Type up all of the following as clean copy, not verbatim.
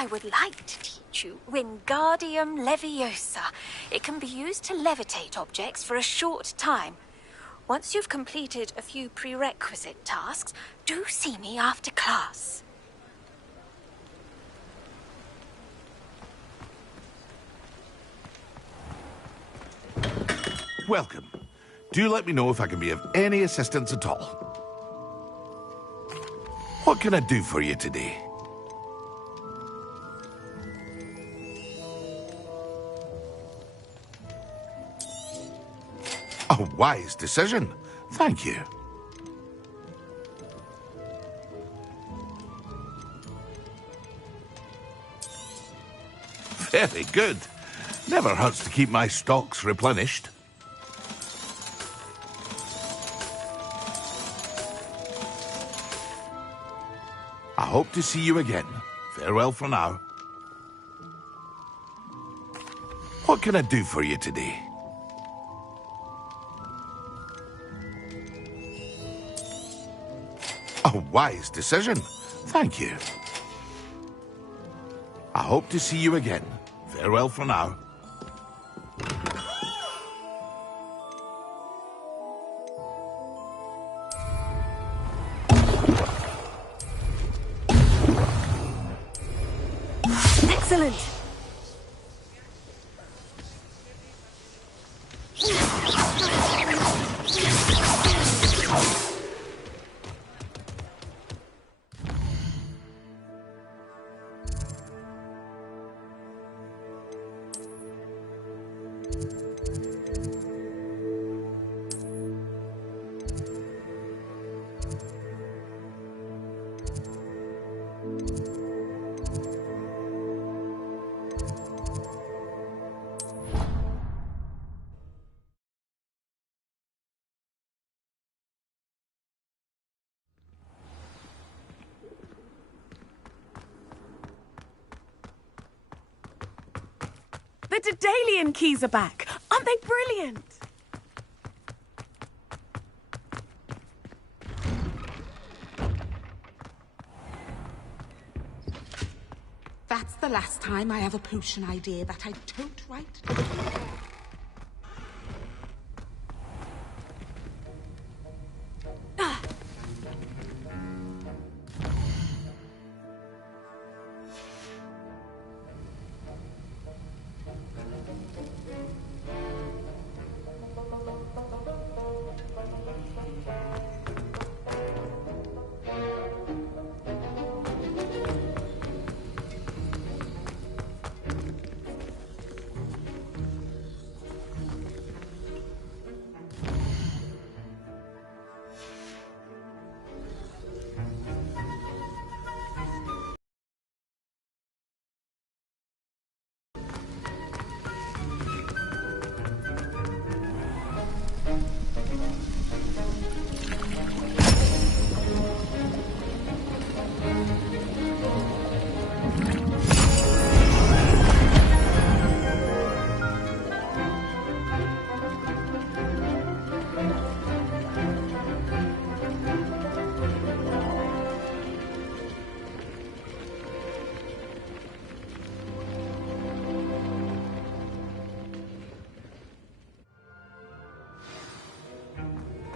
I would like to teach you Wingardium Leviosa. It can be used to levitate objects for a short time. Once you've completed a few prerequisite tasks, do see me after class. Welcome. Do let me know if I can be of any assistance at all. What can I do for you today? A wise decision. Thank you. Very good. Never hurts to keep my stocks replenished. I hope to see you again. Farewell for now. What can I do for you today? A wise decision. Thank you. I hope to see you again. Farewell for now. Excellent. The Daedalian keys are back. Aren't they brilliant? That's the last time I have a potion idea that I don't write.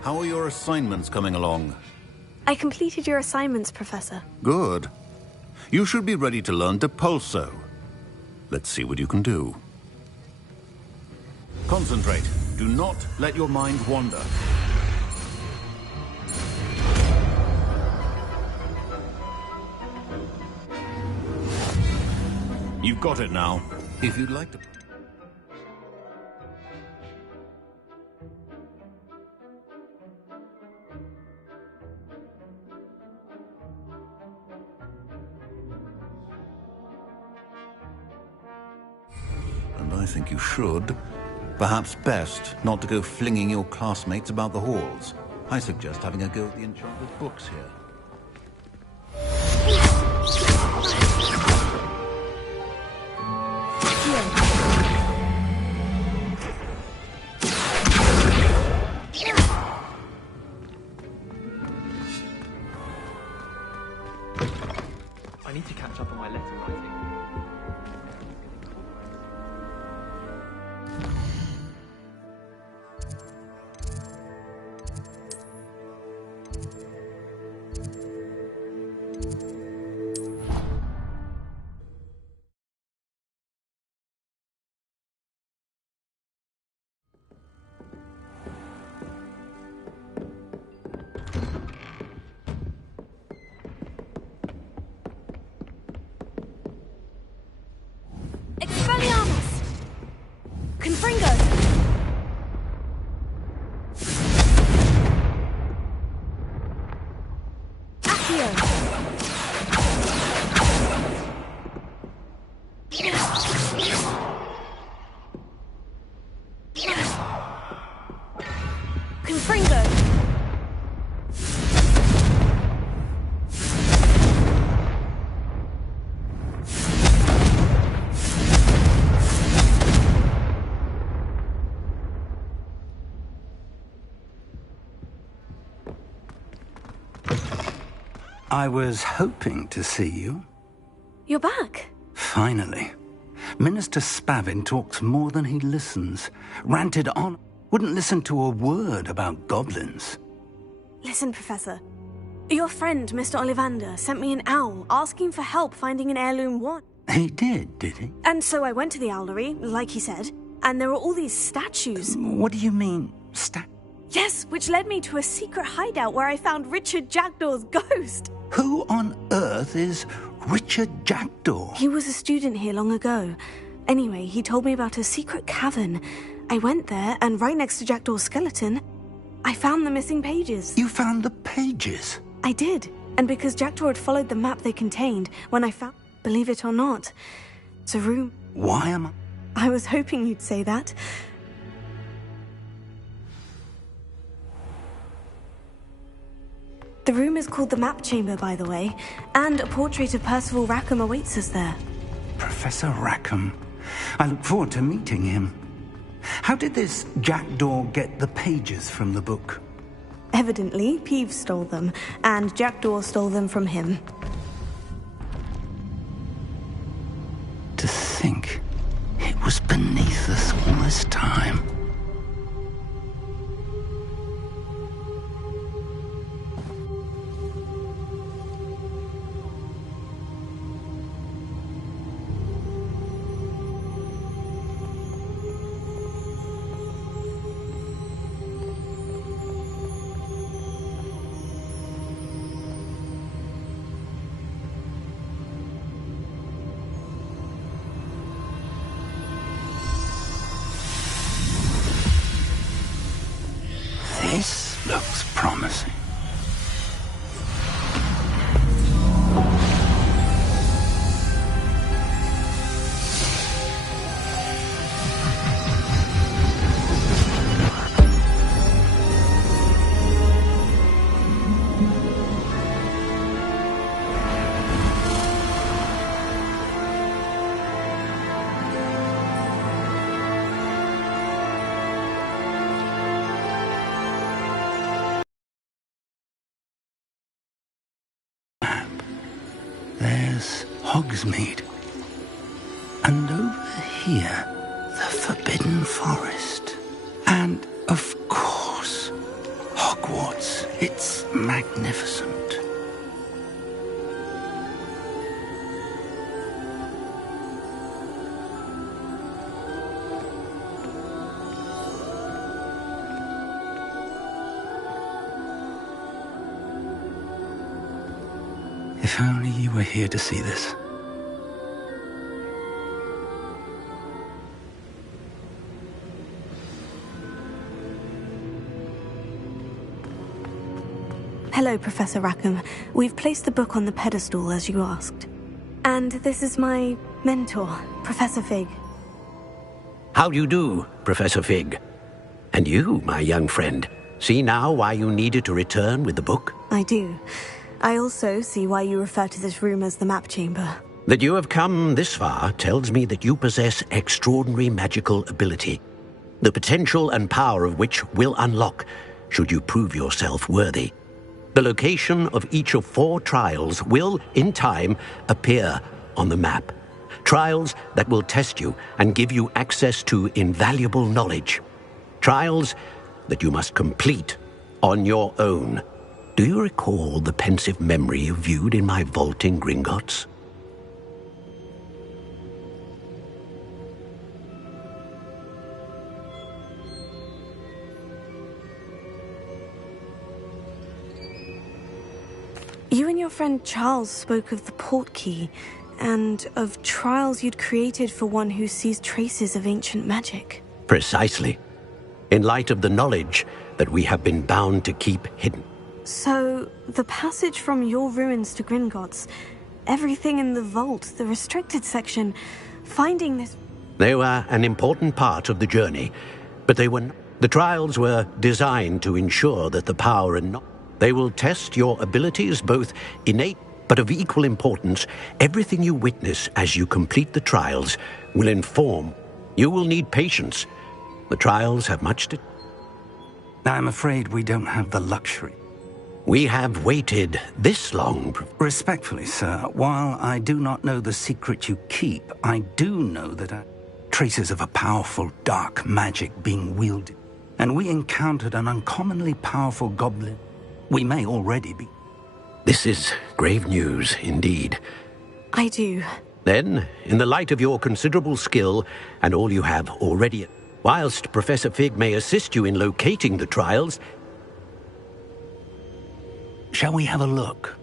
How are your assignments coming along? I completed your assignments, Professor. Good. You should be ready to learn Depulso. Let's see what you can do. Concentrate. Do not let your mind wander. You've got it now. If you'd like to... And I think you should Perhaps best not to go flinging your classmates about the halls. I suggest having a go at the enchanted books here. I need to catch up on my letter writing. Expelliarmus! Confringo! Accio! Confringo! I was hoping to see you. You're back. Finally. Minister Spavin talks more than he listens. Ranted on. Wouldn't listen to a word about goblins. Listen, Professor. Your friend, Mr. Ollivander, sent me an owl asking for help finding an heirloom wand. He did he? And so I went to the owlery, like he said, and there were all these statues. What do you mean, Yes, which led me to a secret hideout where I found Richard Jackdaw's ghost. Who on earth is Richard Jackdaw? He was a student here long ago. Anyway, he told me about a secret cavern. I went there, and right next to Jackdaw's skeleton, I found the missing pages. You found the pages? I did. And because Jackdaw had followed the map they contained, when I found... Believe it or not, it's a room. Why am I... I was hoping you'd say that. The room is called the Map Chamber, by the way, and a portrait of Percival Rackham awaits us there. Professor Rackham. I look forward to meeting him. How did this Jackdaw get the pages from the book? Evidently, Peeves stole them, and Jackdaw stole them from him. To think it was beneath us all this time. This looks promising. There's Hogsmeade. And over here, the Forbidden Forest. And, of course, Hogwarts. It's magnificent. If only you were here to see this. Hello, Professor Rackham. We've placed the book on the pedestal, as you asked. And this is my mentor, Professor Fig. How do you do, Professor Fig? And you, my young friend, see now why you needed to return with the book? I do. I also see why you refer to this room as the map chamber. That you have come this far tells me that you possess extraordinary magical ability, the potential and power of which will unlock should you prove yourself worthy. The location of each of 4 trials will, in time, appear on the map. Trials that will test you and give you access to invaluable knowledge. Trials that you must complete on your own. Do you recall the pensive memory you viewed in my vault in Gringotts? You and your friend Charles spoke of the port key, and of trials you'd created for one who sees traces of ancient magic. Precisely. In light of the knowledge that we have been bound to keep hidden. So, the passage from your ruins to Gringotts, everything in the vault, the restricted section, finding this... They were an important part of the journey, but they were not. The trials were designed to ensure that the power and knowledge... They will test your abilities, both innate, but of equal importance. Everything you witness as you complete the trials will inform. You will need patience. The trials have much to... I'm afraid we don't have the luxury. We have waited this long. Respectfully, sir, while I do not know the secret you keep, I do know that traces of a powerful dark magic being wielded, and we encountered an uncommonly powerful goblin. We may already be. This is grave news, indeed. I do. Then, in the light of your considerable skill and all you have already, whilst Professor Fig may assist you in locating the trials... Shall we have a look?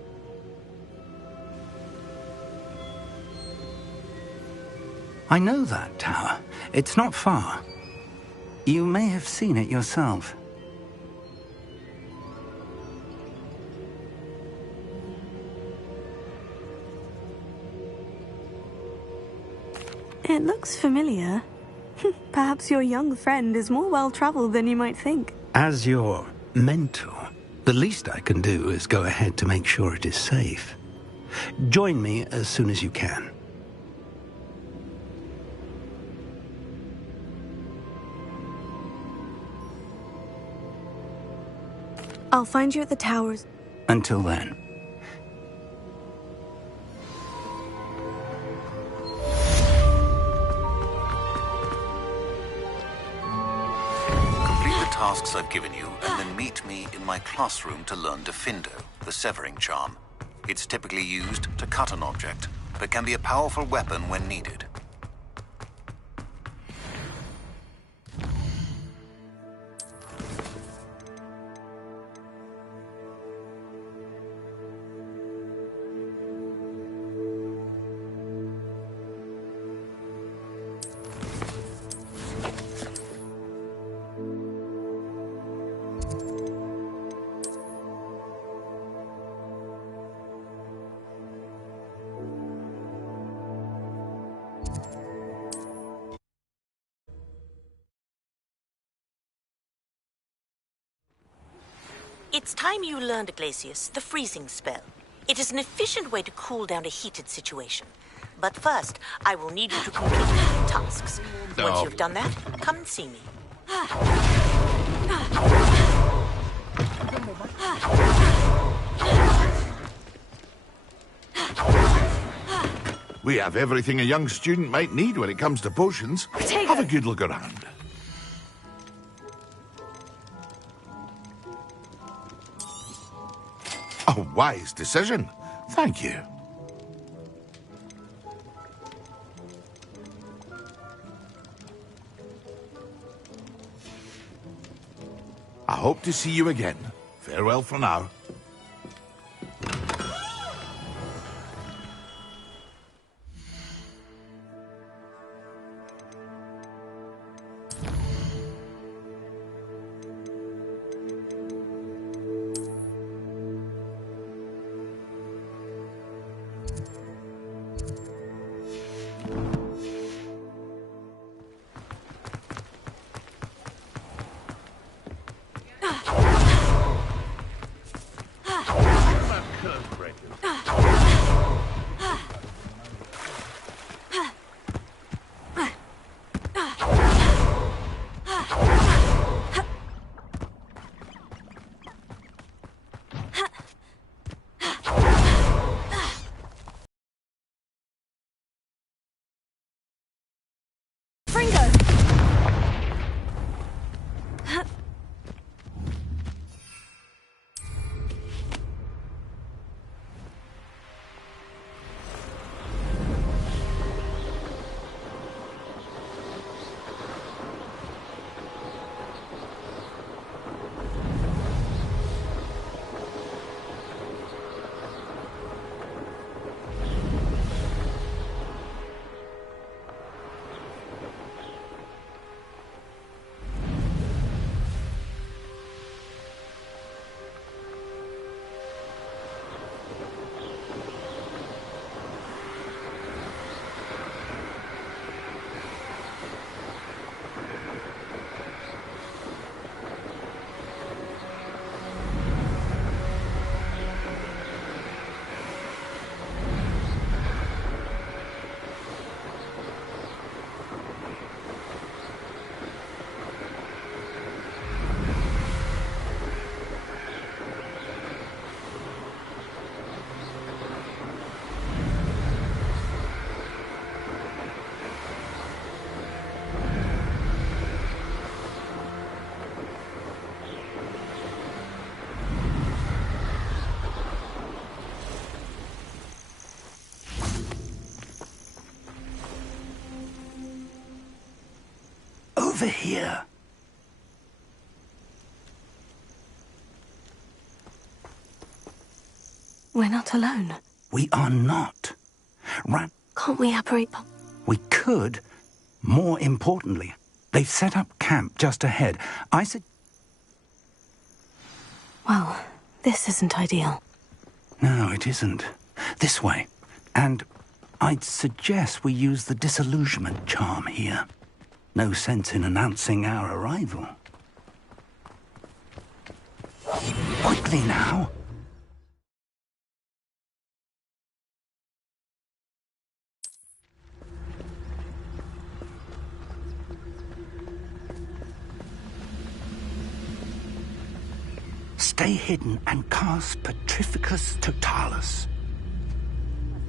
I know that tower. It's not far. You may have seen it yourself. It looks familiar. Perhaps your young friend is more well-traveled than you might think. As your mentor, the least I can do is go ahead to make sure it is safe. Join me as soon as you can. I'll find you at the towers. Until then. Tasks I've given you, and then meet me in my classroom to learn Defindo, the severing charm. It's typically used to cut an object, but can be a powerful weapon when needed. It's time you learned, Iglesias, the freezing spell. It is an efficient way to cool down a heated situation. But first, I will need you to complete a few tasks. Once you've done that, come and see me. We have everything a young student might need when it comes to potions. Have a good look around. A wise decision. Thank you. I hope to see you again. Farewell for now. over here. We're not alone. We are not. Can't we operate? We could. More importantly, they've set up camp just ahead. I said... Well, this isn't ideal. No, it isn't. This way. And I'd suggest we use the disillusionment charm here. No sense in announcing our arrival. Quickly now. Stay hidden and cast Petrificus Totalis.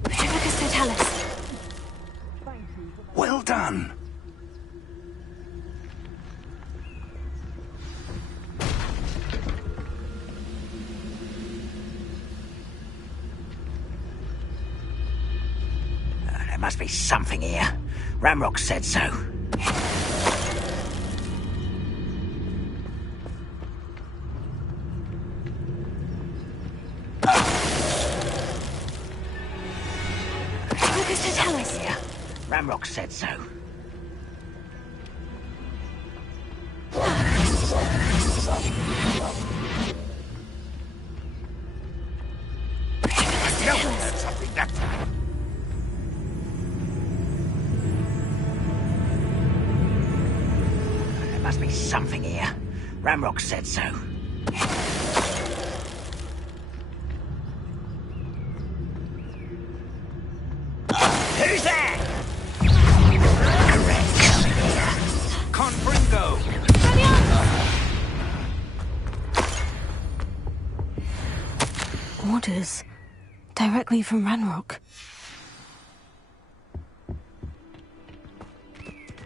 Petrificus Totalis. Well done. There must be something here. Ramrock said so. Ramrock said so. Something that time. There must be something here. Ramrock said so. Who's there? Confringo! Orders. Directly from Ranrock.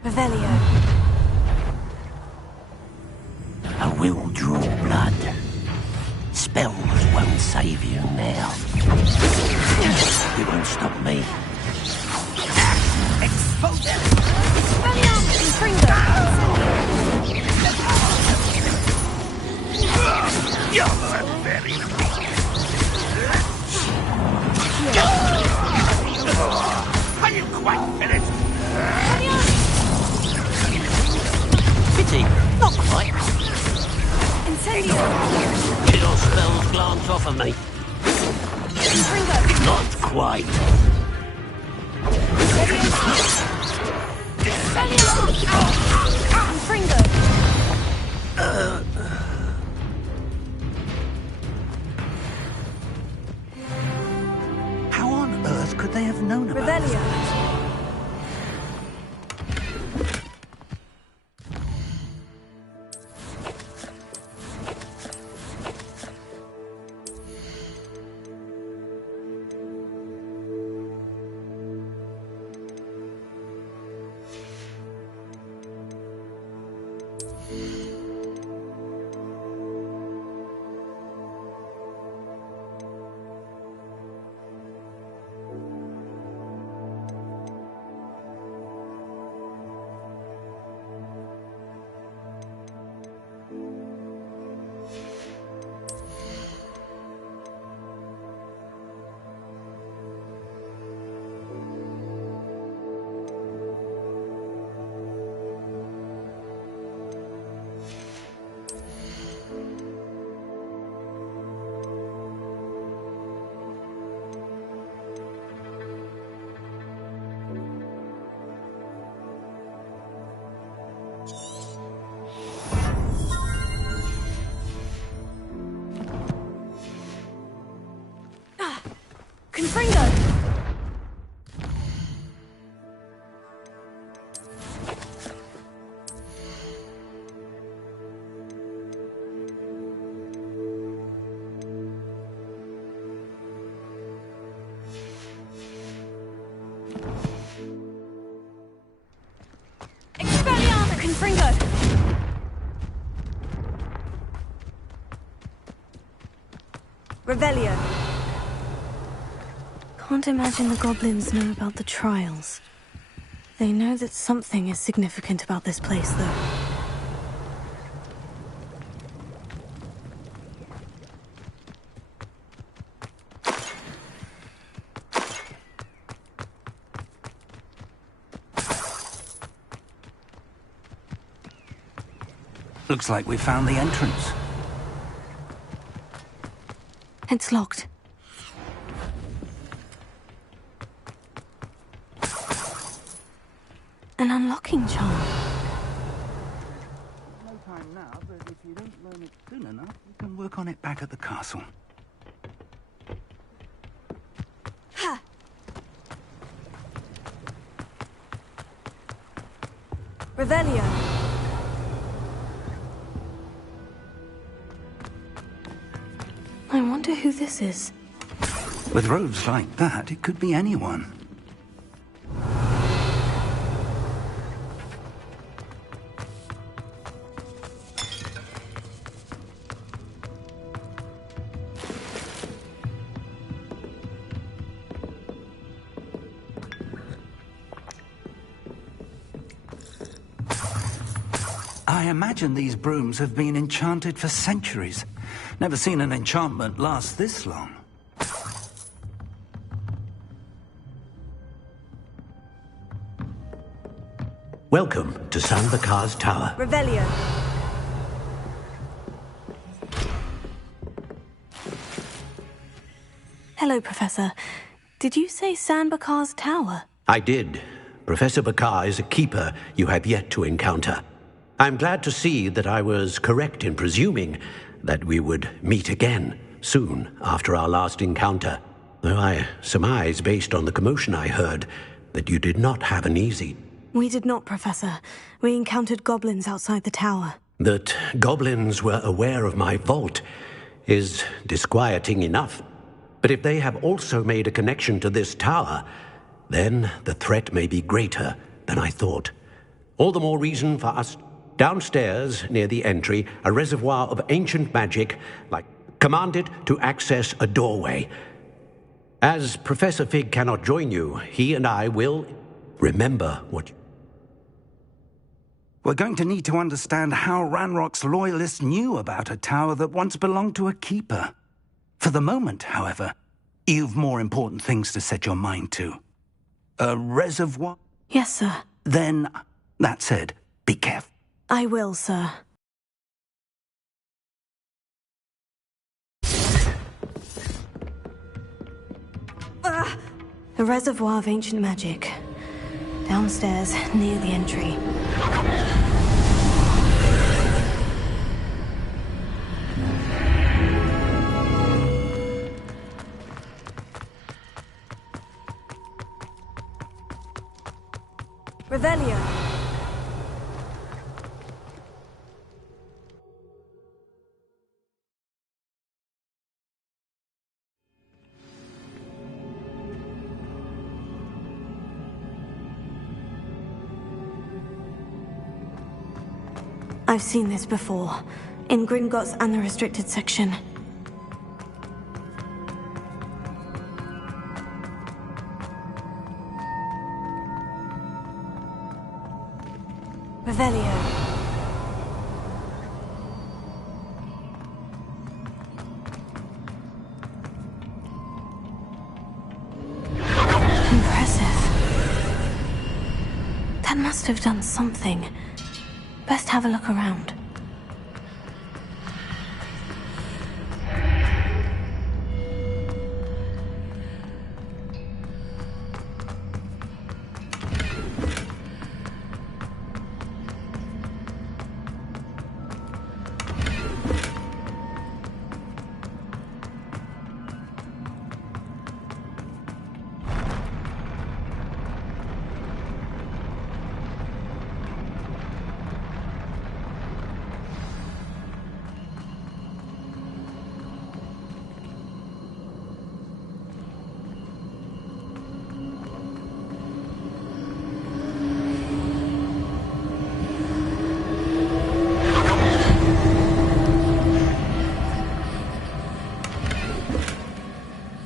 Revelio. I will draw blood. Spells won't save you now. You won't stop me. Expose them! You're so very Are you quite finished? Pity, not quite. Chill spells glance off of me. Not quite. How on earth could they have known about Revelio. Confringo! Expelliarmus! Confringo! Revelio. Can't imagine the goblins know about the trials. They know that something is significant about this place, though. Looks like we found the entrance. It's locked. An unlocking charm. No time now, but if you don't learn it soon enough, you can work on it back at the castle. Ha! Revelio. I wonder who this is. With robes like that, it could be anyone. I imagine these brooms have been enchanted for centuries. Never seen an enchantment last this long. Welcome to San Bakar's Tower. Revelio. Hello, Professor. Did you say San Bakar's Tower? I did. Professor Bakar is a keeper you have yet to encounter. I'm glad to see that I was correct in presuming that we would meet again soon after our last encounter, though I surmise, based on the commotion I heard, that you did not have an easy... We did not, Professor. We encountered goblins outside the tower. That goblins were aware of my vault is disquieting enough. But if they have also made a connection to this tower, then the threat may be greater than I thought. All the more reason for us... Downstairs, near the entry, a reservoir of ancient magic, commanded to access a doorway. As Professor Fig cannot join you, he and I will remember what you... We're going to need to understand how Ranrock's loyalists knew about a tower that once belonged to a keeper. For the moment, however, you've more important things to set your mind to. A reservoir? Yes, sir. Then, that said, be careful. I will, sir. A reservoir of ancient magic. Downstairs, near the entry. Revelio. I've seen this before, in Gringotts and the restricted section. Revelio. Impressive. That must have done something. Best have a look around.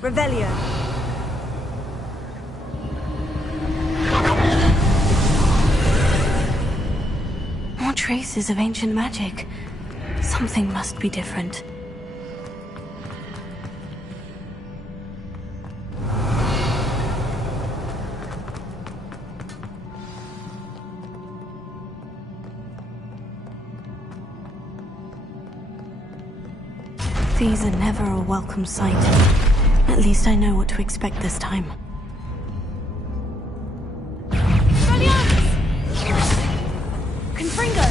Revelio. traces of ancient magic. Something must be different. These are never a welcome sight. At least I know what to expect this time. Confringo!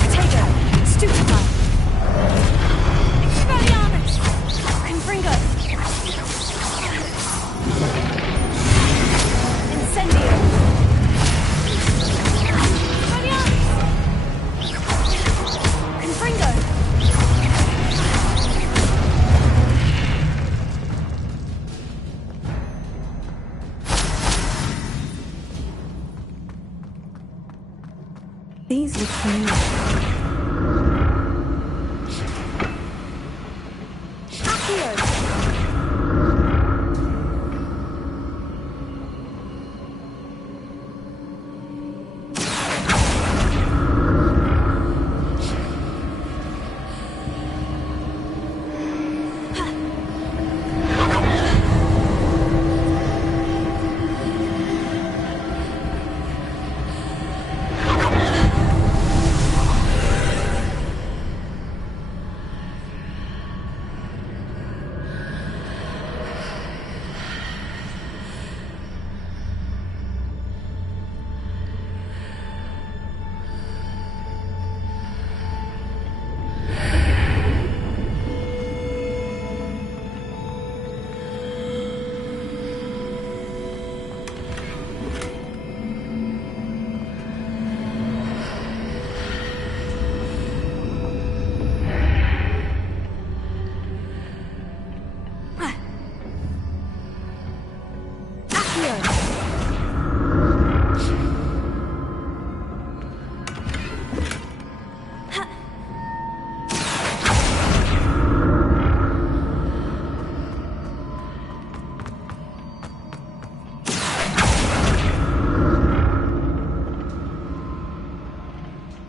Potato! Stupefy! Expelliarmus! Confringo! Incendio! Expelliarmus! Confringo! These look familiar.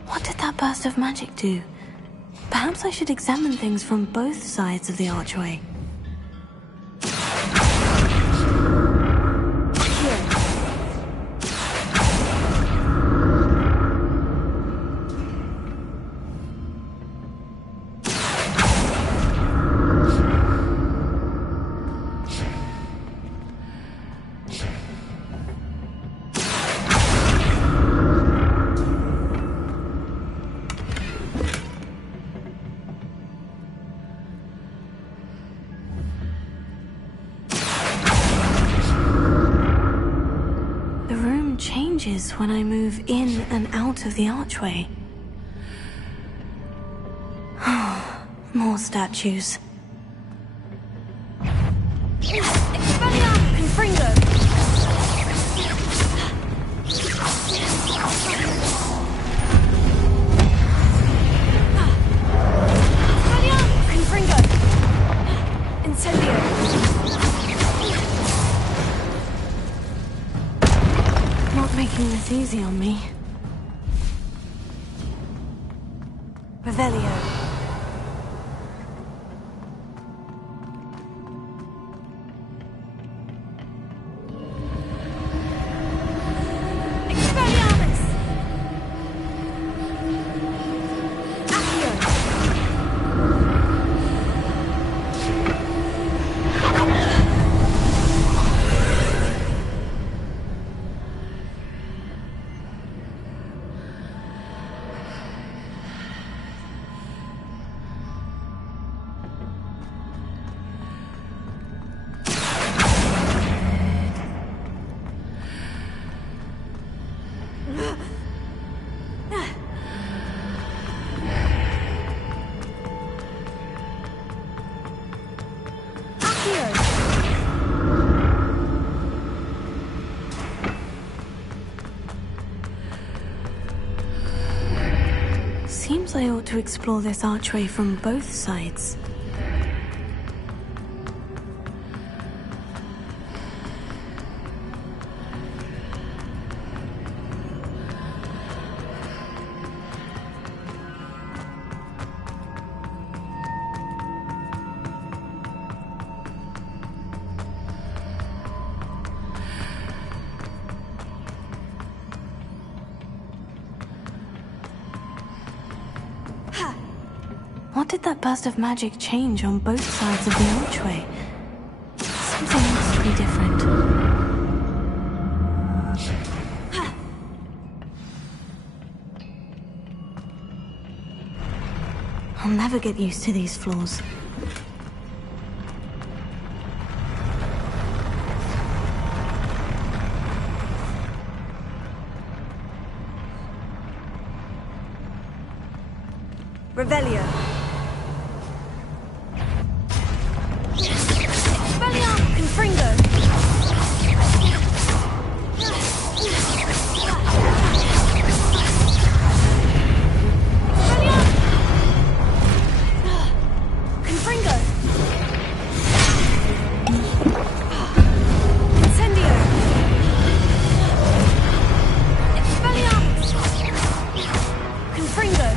What did that burst of magic do? Perhaps I should examine things from both sides of the archway. Changes when I move in and out of the archway. More statues. Expelliarmus! Confringo! Expelliarmus! Confringo! Incendio! Not making this easy on me. Revelio. Expelliarmus! Accio! Seems I ought to explore this archway from both sides. What did that burst of magic change on both sides of the archway? Something must be different. I'll never get used to these floors. Revelio. Expelliarmus Confringo. Confringo. Incendio. Expelliarmus. Confringo.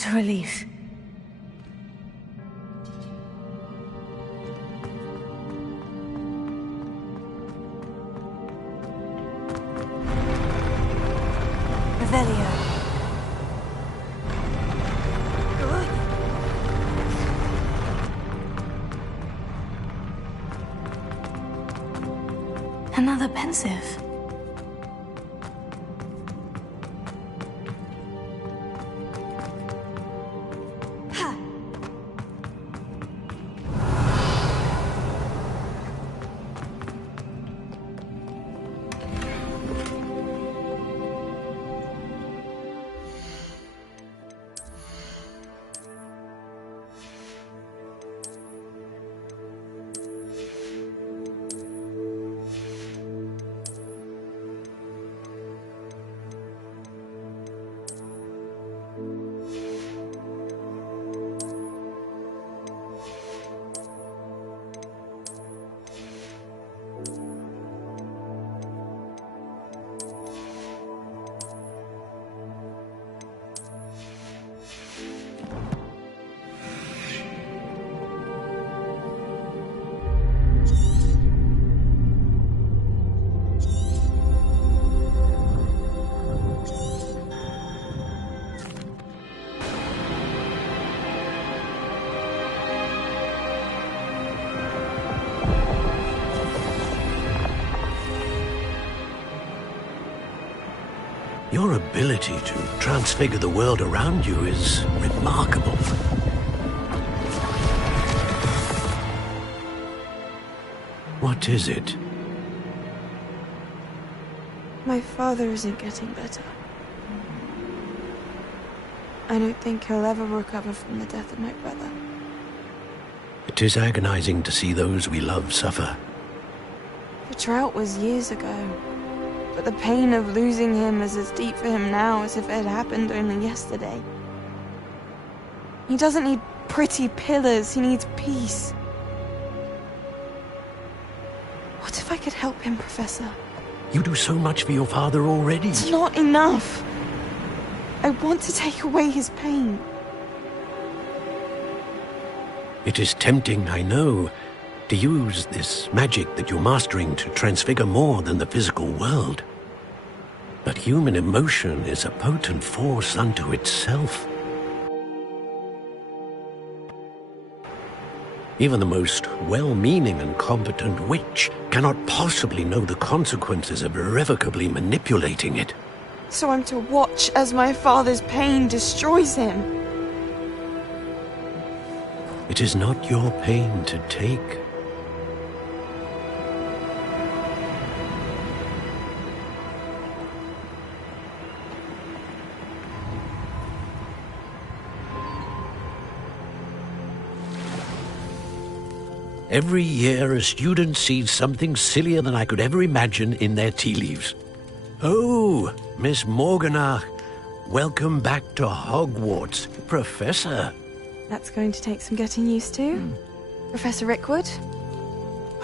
What a relief. Revelio. Another pensive. Your ability to transfigure the world around you is remarkable. What is it? My father isn't getting better. I don't think he'll ever recover from the death of my brother. It is agonizing to see those we love suffer. The drought was years ago, but the pain of losing him is as deep for him now as if it had happened only yesterday. He doesn't need pretty pillars, he needs peace. What if I could help him, Professor? You do so much for your father already. It's not enough. I want to take away his pain. It is tempting, I know, to use this magic that you're mastering to transfigure more than the physical world. But human emotion is a potent force unto itself. Even the most well-meaning and competent witch cannot possibly know the consequences of irrevocably manipulating it. So I'm to watch as my father's pain destroys him. It is not your pain to take. Every year, a student sees something sillier than I could ever imagine in their tea leaves. Oh, Miss Morganach, welcome back to Hogwarts, Professor. That's going to take some getting used to. Professor Rickwood?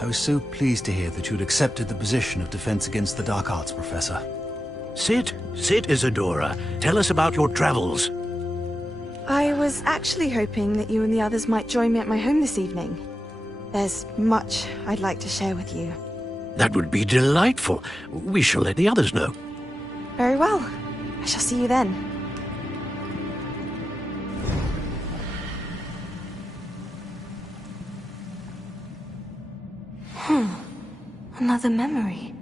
I was so pleased to hear that you'd accepted the position of Defense Against the Dark Arts, Professor. Sit, Isadora. Tell us about your travels. I was actually hoping that you and the others might join me at my home this evening. There's much I'd like to share with you. That would be delightful. We shall let the others know. Very well. I shall see you then. Another memory.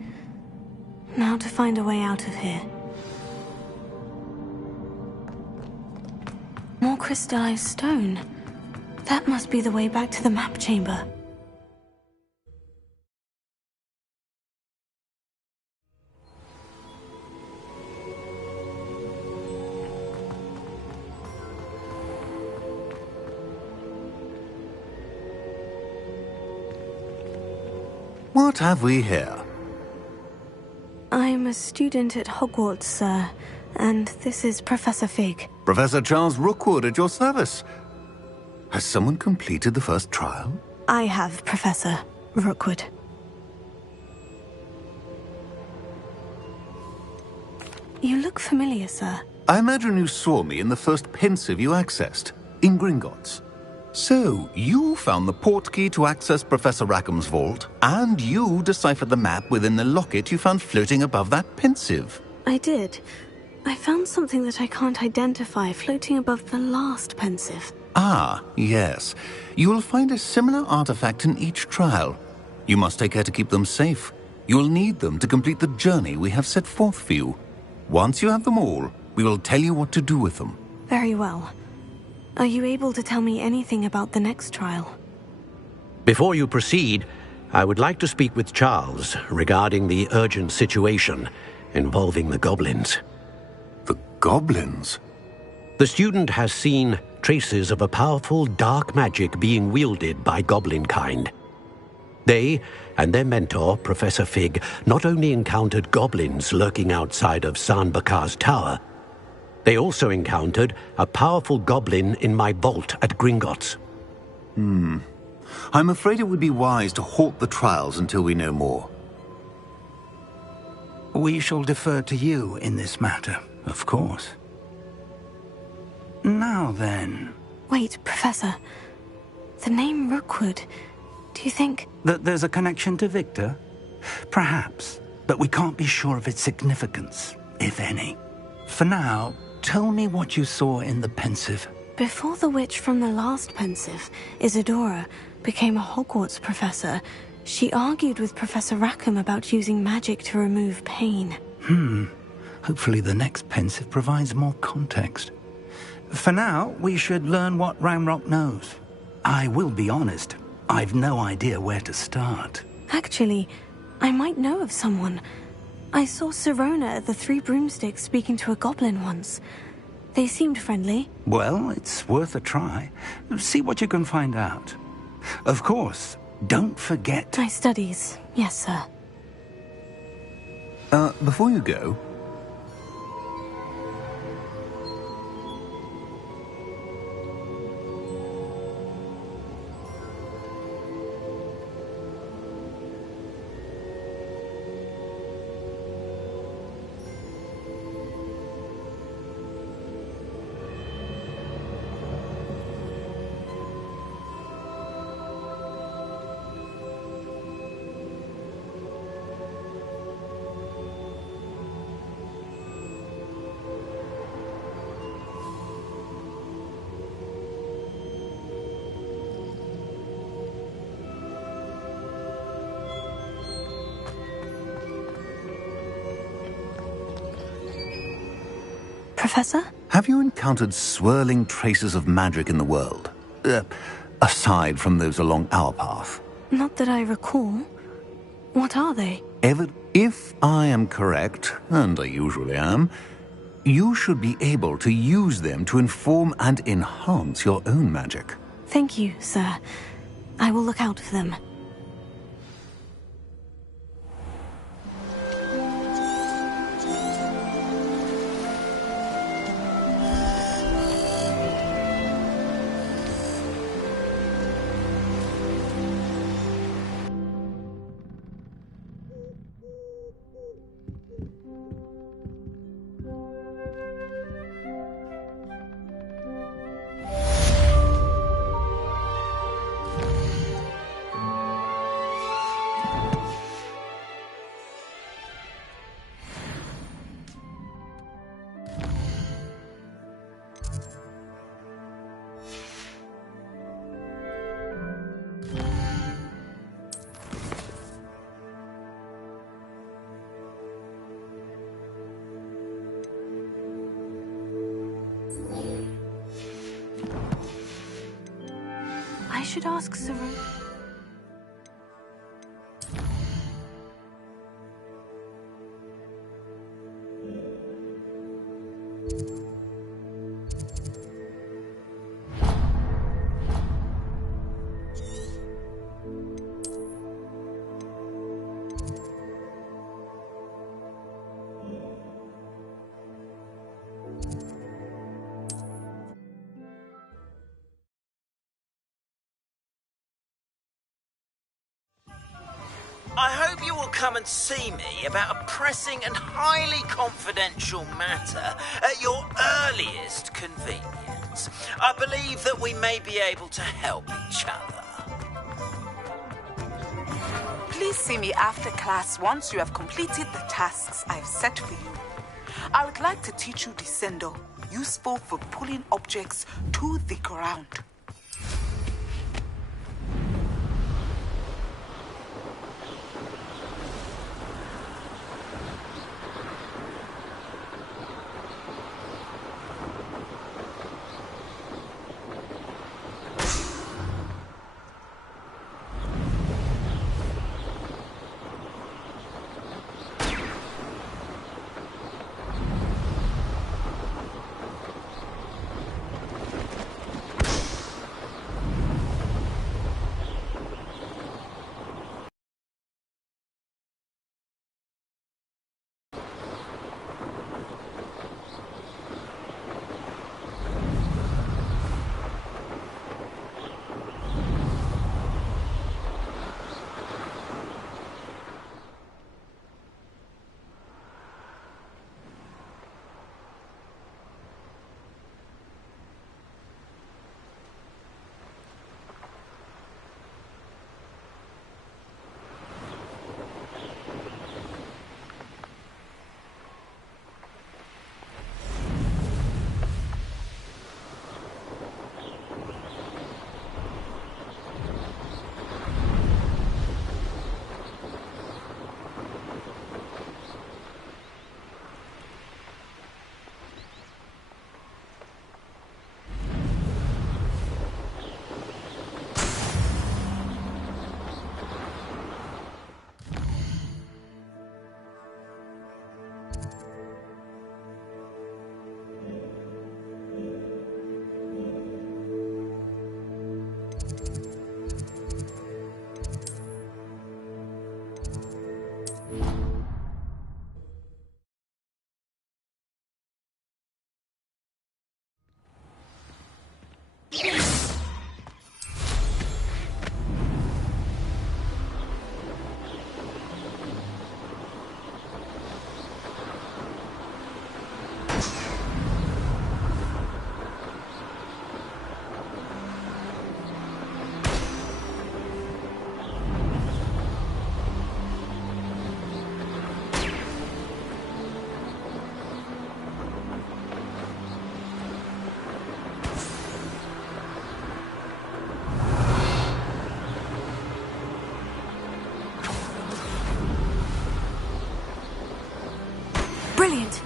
Now to find a way out of here. More crystallized stone. That must be the way back to the map chamber. What have we here? I'm a student at Hogwarts, sir, and this is Professor Fig. Professor Charles Rookwood at your service. Has someone completed the first trial? I have, Professor Rookwood. You look familiar, sir. I imagine you saw me in the first pensive you accessed, in Gringotts. So, you found the portkey to access Professor Rackham's vault, and you deciphered the map within the locket you found floating above that pensive. I did. I found something that I can't identify floating above the last pensive. Ah, yes. You will find a similar artifact in each trial. You must take care to keep them safe. You will need them to complete the journey we have set forth for you. Once you have them all, we will tell you what to do with them. Very well. Are you able to tell me anything about the next trial? Before you proceed, I would like to speak with Charles regarding the urgent situation involving the goblins. The goblins? The student has seen traces of a powerful dark magic being wielded by goblin kind. They and their mentor, Professor Fig, not only encountered goblins lurking outside of San Bakar's tower, they also encountered a powerful goblin in my vault at Gringotts. I'm afraid it would be wise to halt the trials until we know more. We shall defer to you in this matter, of course. Now then... Wait, Professor. The name Rookwood, do you think... That there's a connection to Victor? Perhaps, but we can't be sure of its significance, if any. For now, tell me what you saw in the pensive. Before the witch from the last pensive, Isadora, became a Hogwarts professor, she argued with Professor Rackham about using magic to remove pain. Hopefully the next pensive provides more context. For now, we should learn what Ramrock knows. I will be honest, I've no idea where to start. Actually, I might know of someone. I saw Sirona at the Three Broomsticks speaking to a goblin once. They seemed friendly. Well, it's worth a try. See what you can find out. Of course, don't forget... My studies, yes, sir. Before you go... Professor? Have you encountered swirling traces of magic in the world? Aside from those along our path? Not that I recall. What are they? If I am correct, and I usually am, you should be able to use them to inform and enhance your own magic. Thank you, sir. I will look out for them. I should ask Sirona. I hope you will come and see me about a pressing and highly confidential matter at your earliest convenience. I believe that we may be able to help each other. Please see me after class once you have completed the tasks I've set for you. I would like to teach you Descendo, useful for pulling objects to the ground. Brilliant.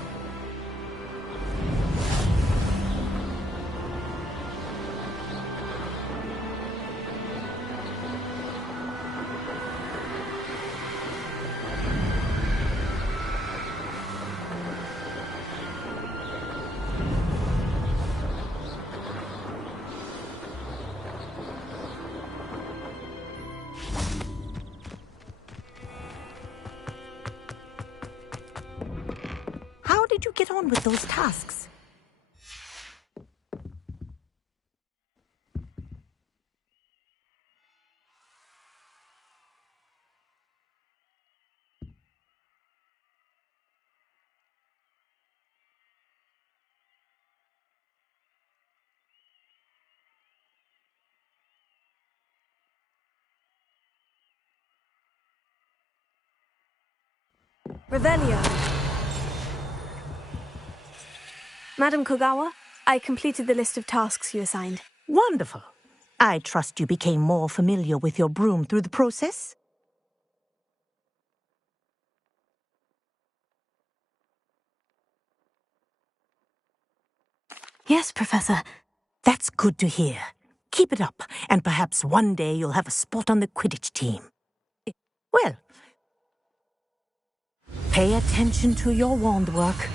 How did you get on with those tasks? Revelio. Madam Kogawa, I completed the list of tasks you assigned. Wonderful. I trust you became more familiar with your broom through the process? Yes, Professor. That's good to hear. Keep it up, and perhaps one day you'll have a spot on the Quidditch team. Well, pay attention to your wand work.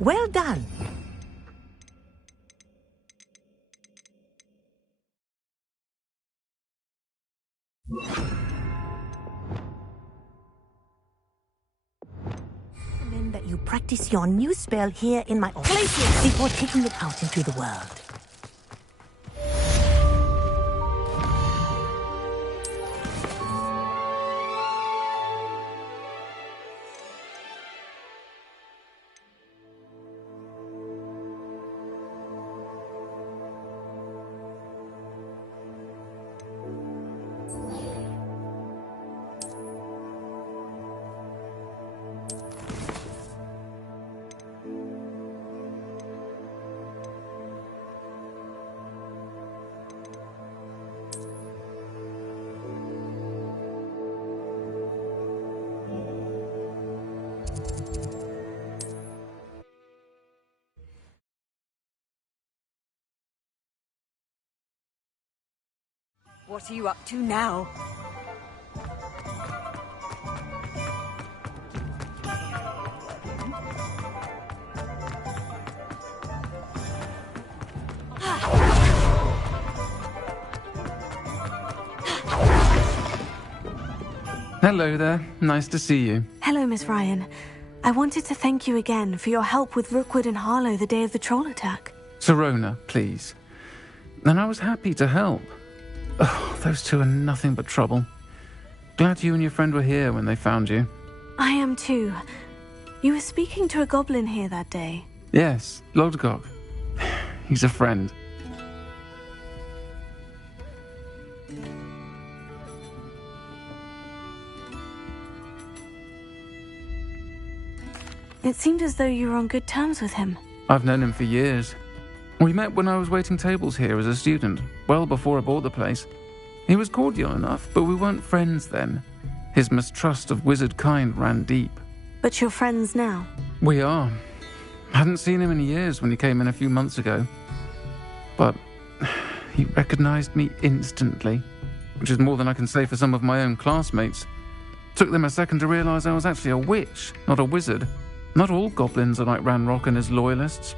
Well done. practice your new spell here in my office before taking it out into the world. What are you up to now? Hello there. Nice to see you. Hello, Miss Ryan. I wanted to thank you again for your help with Rookwood and Harlow the day of the troll attack. Sirona, please. And I was happy to help. Oh, those two are nothing but trouble. Glad you and your friend were here when they found you. I am too. You were speaking to a goblin here that day. Yes, Lodgok. He's a friend. It seemed as though you were on good terms with him. I've known him for years. We met when I was waiting tables here as a student, well before I bought the place. He was cordial enough, but we weren't friends then. His mistrust of wizard kind ran deep. But you're friends now? We are. Hadn't seen him in years when he came in a few months ago. But he recognized me instantly, which is more than I can say for some of my own classmates. Took them a second to realize I was actually a witch, not a wizard. Not all goblins are like Ranrock and his loyalists.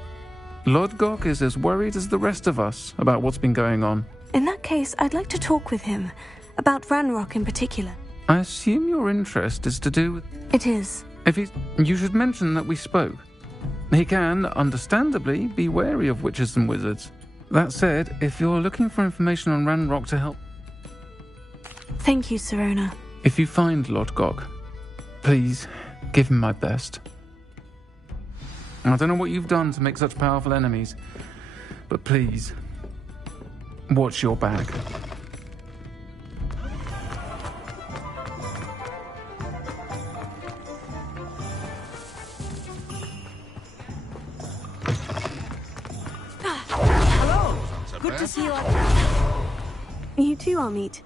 Lodgok is as worried as the rest of us about what's been going on. In that case, I'd like to talk with him. About Ranrock in particular. I assume your interest is to do with... It is. You should mention that we spoke. He can, understandably, be wary of witches and wizards. That said, if you're looking for information on Ranrock to help... Thank you, Sirona. If you find Lodgok, please give him my best. I don't know what you've done to make such powerful enemies, but please, watch your back. Hello! Good to see you. You too, Amit.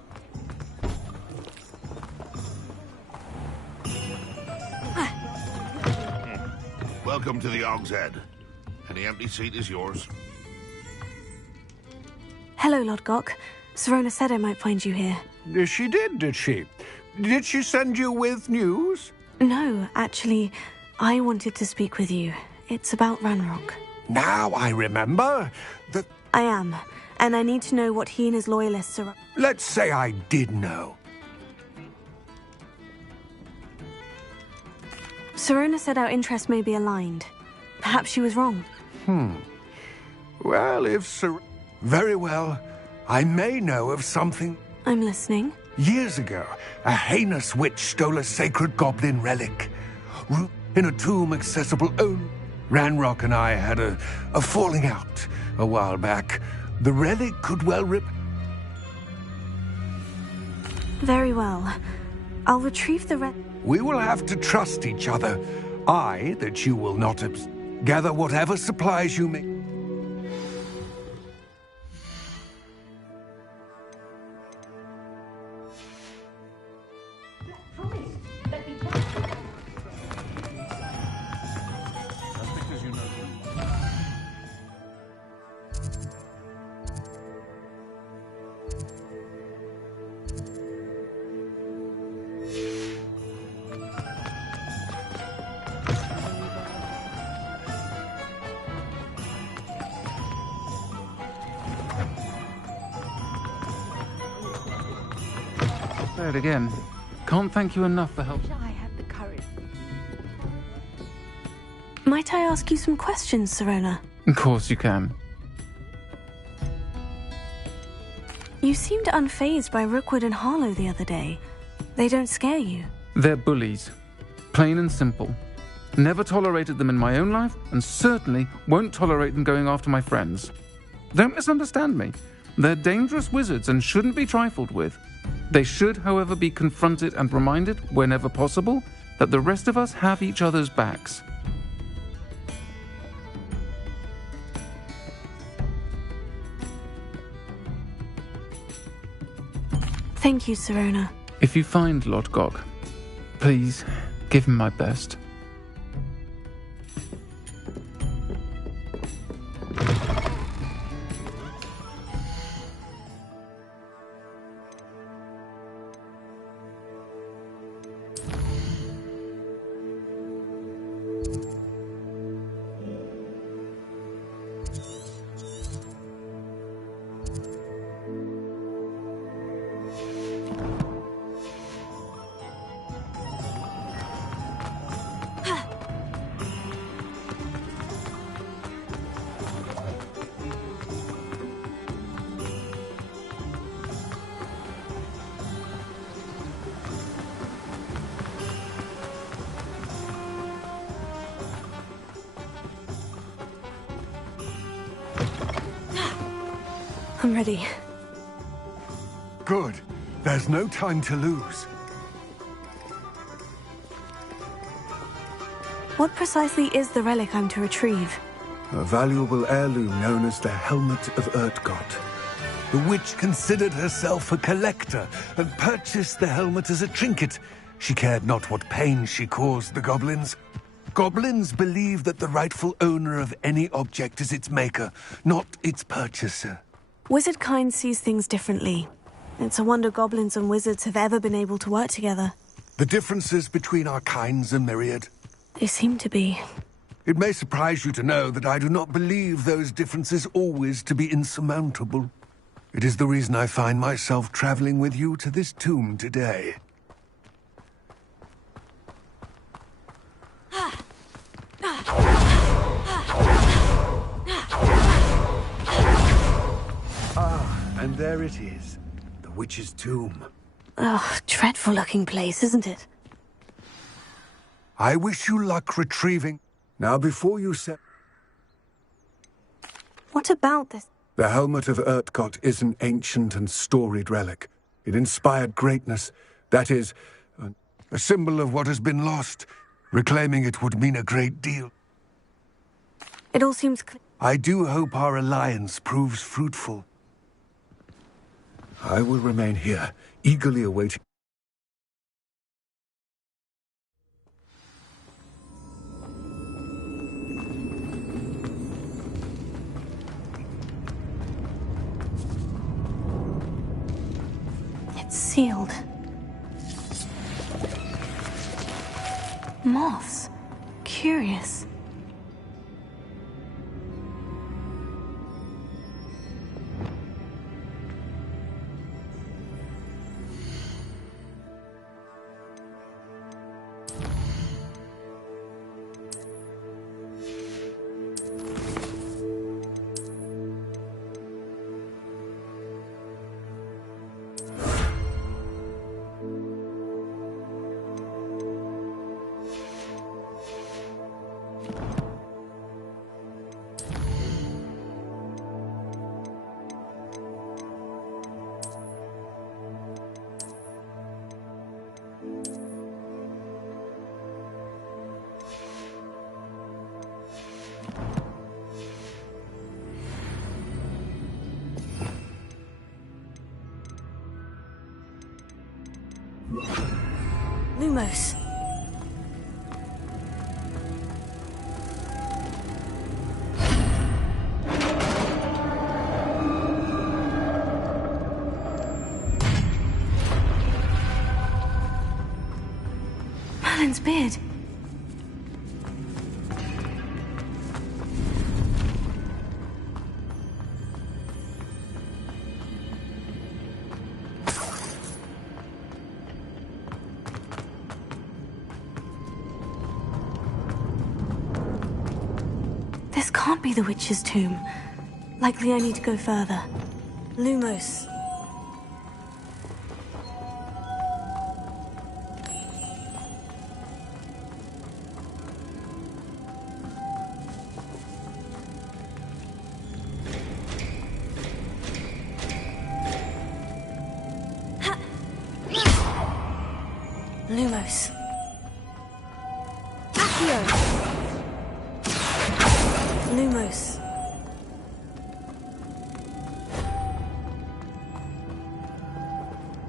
Welcome to the Og's Head. Any empty seat is yours. Hello, Lodgok. Sirona said I might find you here. She did she? Did she send you with news? No, actually, I wanted to speak with you. It's about Ranrock. Now I remember that... I am, and I need to know what he and his loyalists are... Let's say I did know. Sirona said our interests may be aligned. Perhaps she was wrong. Well, if Sir... Very well. I may know of something... I'm listening. Years ago, a heinous witch stole a sacred goblin relic. In a tomb accessible only... Ranrock and I had a falling out a while back. The relic could well Very well. I'll retrieve the We will have to trust each other. I, that you will not gather whatever supplies you may... Say it again. Can't thank you enough for help. I had the courage. Might I ask you some questions, Sirona? Of course you can. You seemed unfazed by Rookwood and Harlow the other day. They don't scare you. They're bullies. Plain and simple. Never tolerated them in my own life, and certainly won't tolerate them going after my friends. Don't misunderstand me. They're dangerous wizards and shouldn't be trifled with. They should, however, be confronted and reminded, whenever possible, that the rest of us have each other's backs. Thank you, Sirona. If you find Lord Gog, please give him my best. I'm ready. Good. There's no time to lose. What precisely is the relic I'm to retrieve? A valuable heirloom known as the Helmet of Urtgott. The witch considered herself a collector and purchased the helmet as a trinket. She cared not what pain she caused the goblins. Goblins believe that the rightful owner of any object is its maker, not its purchaser. Wizard kind sees things differently. It's a wonder goblins and wizards have ever been able to work together. The differences between our kinds are myriad. They seem to be. It may surprise you to know that I do not believe those differences always to be insurmountable. It is the reason I find myself traveling with you to this tomb today. And there it is, the witch's tomb. Ugh, dreadful looking place, isn't it? I wish you luck retrieving. Now before you set... What about this? The Helmet of Urtgott is an ancient and storied relic. It inspired greatness. That is, a symbol of what has been lost. Reclaiming it would mean a great deal. It all seems clear. I do hope our alliance proves fruitful. I will remain here, eagerly awaiting. It's sealed. Moths. Curious. Lumos. Merlin's beard. This can't be the witch's tomb. Likely I need to go further. Lumos. Lumos. Accio. Lumos.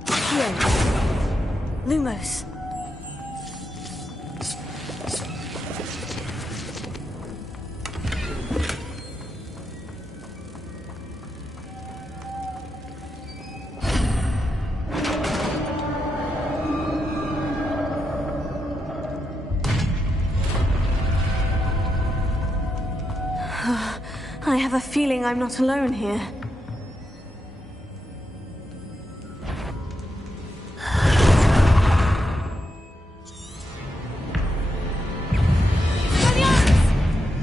Accio. Lumos. I have a feeling I'm not alone here.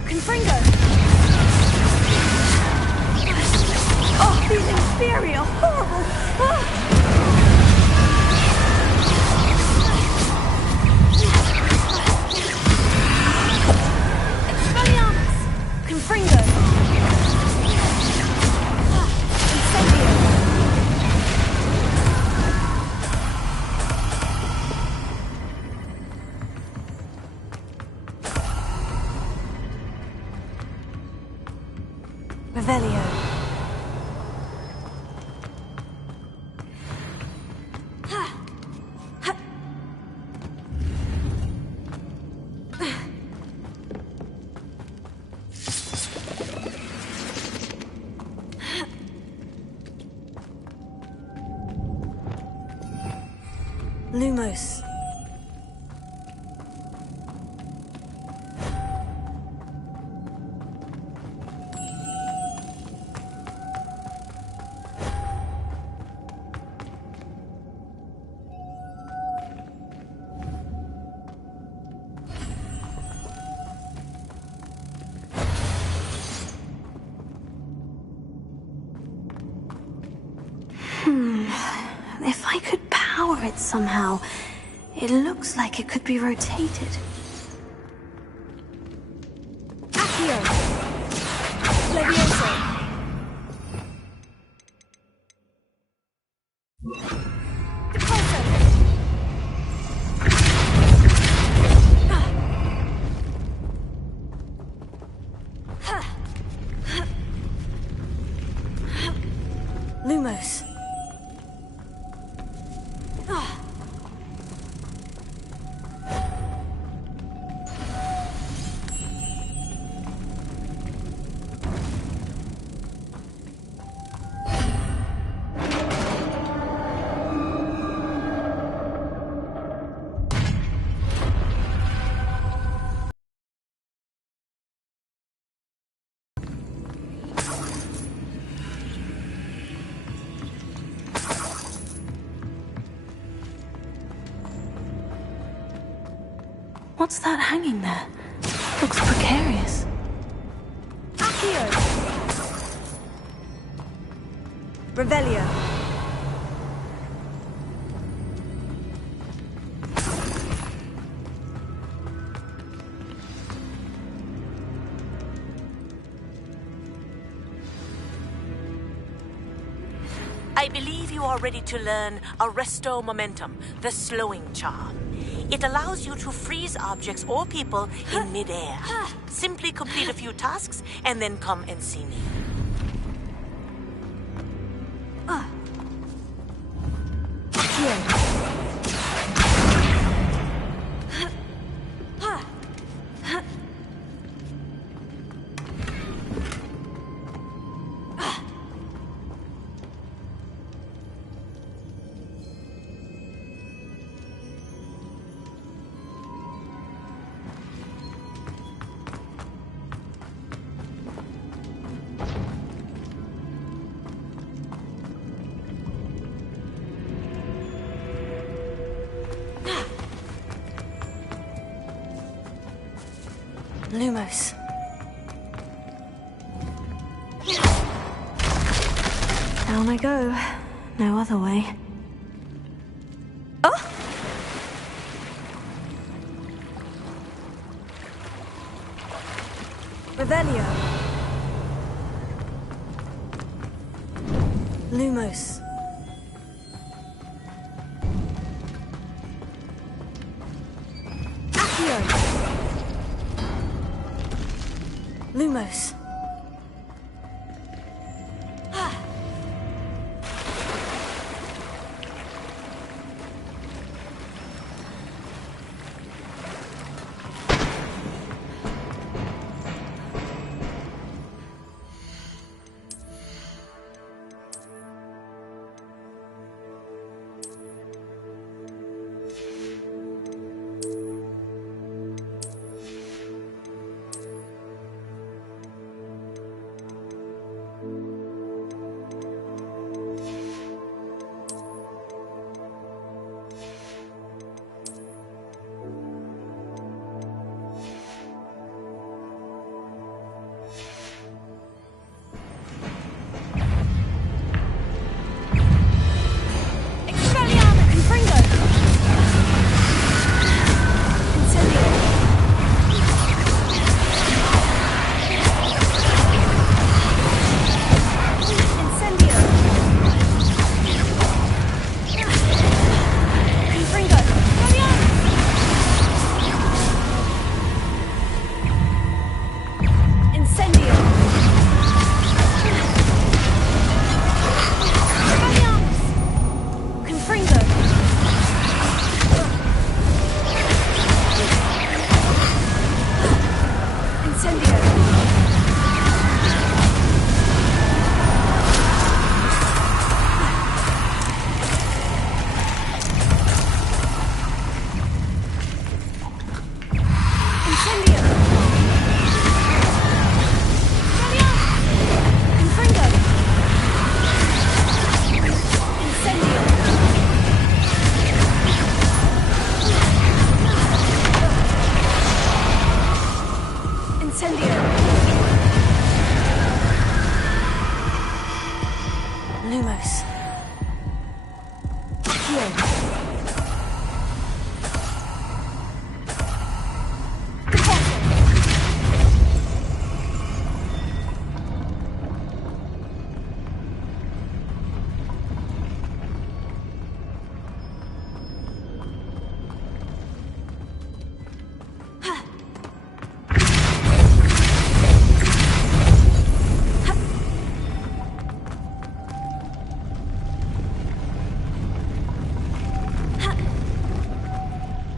Confringo! Oh, these inferior, horrible... Expelliarmus! Confringo! Revelio. Lumos. If I could power it somehow, it looks like it could be rotated. Accio! Levioso! Lumos. What's that hanging there? Looks precarious. Accio! Revelio. I believe you are ready to learn Arresto Momentum, the slowing charm. It allows you to freeze objects or people in midair. Simply complete a few tasks and then come and see me. Lumos. Down I go. No other way. Oh! Revelio. Lumos. Accio. Lumos. Lumos.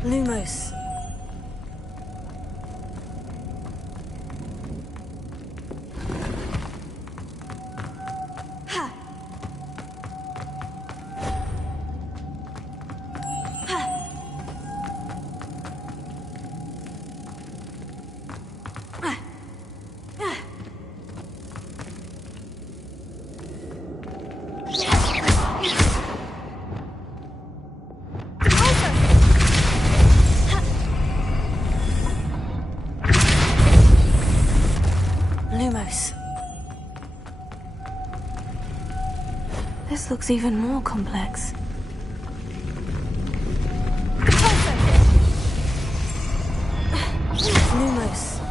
Lumos. Lumos. This looks even more complex. Lumos.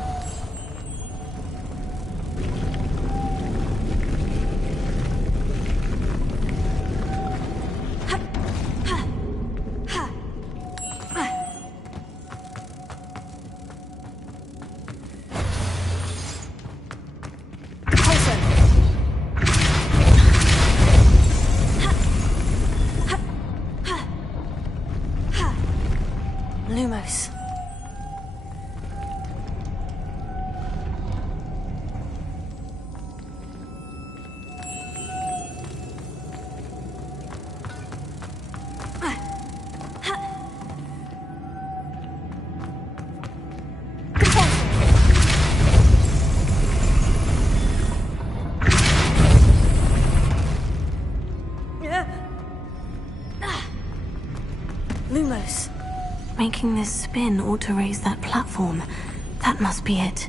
Lumos. Lumos. Making this spin ought to raise that platform. That must be it.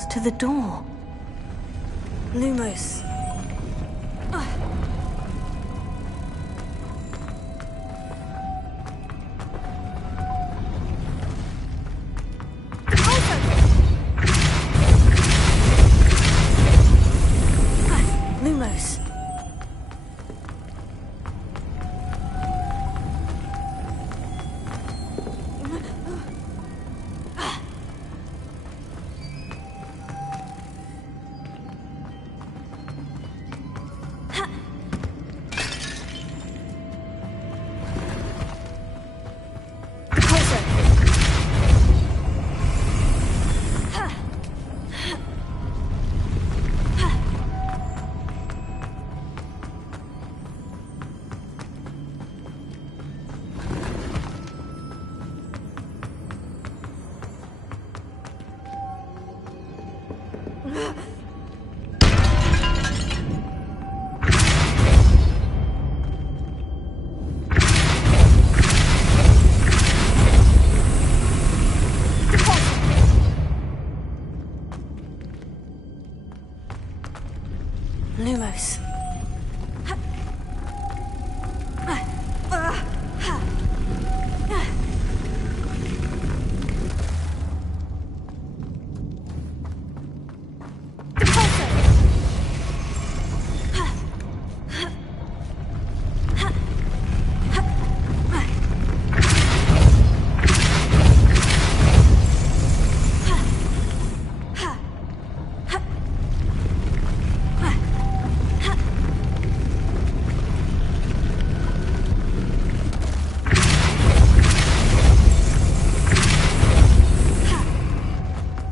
close to the door. Lumos. Lumos.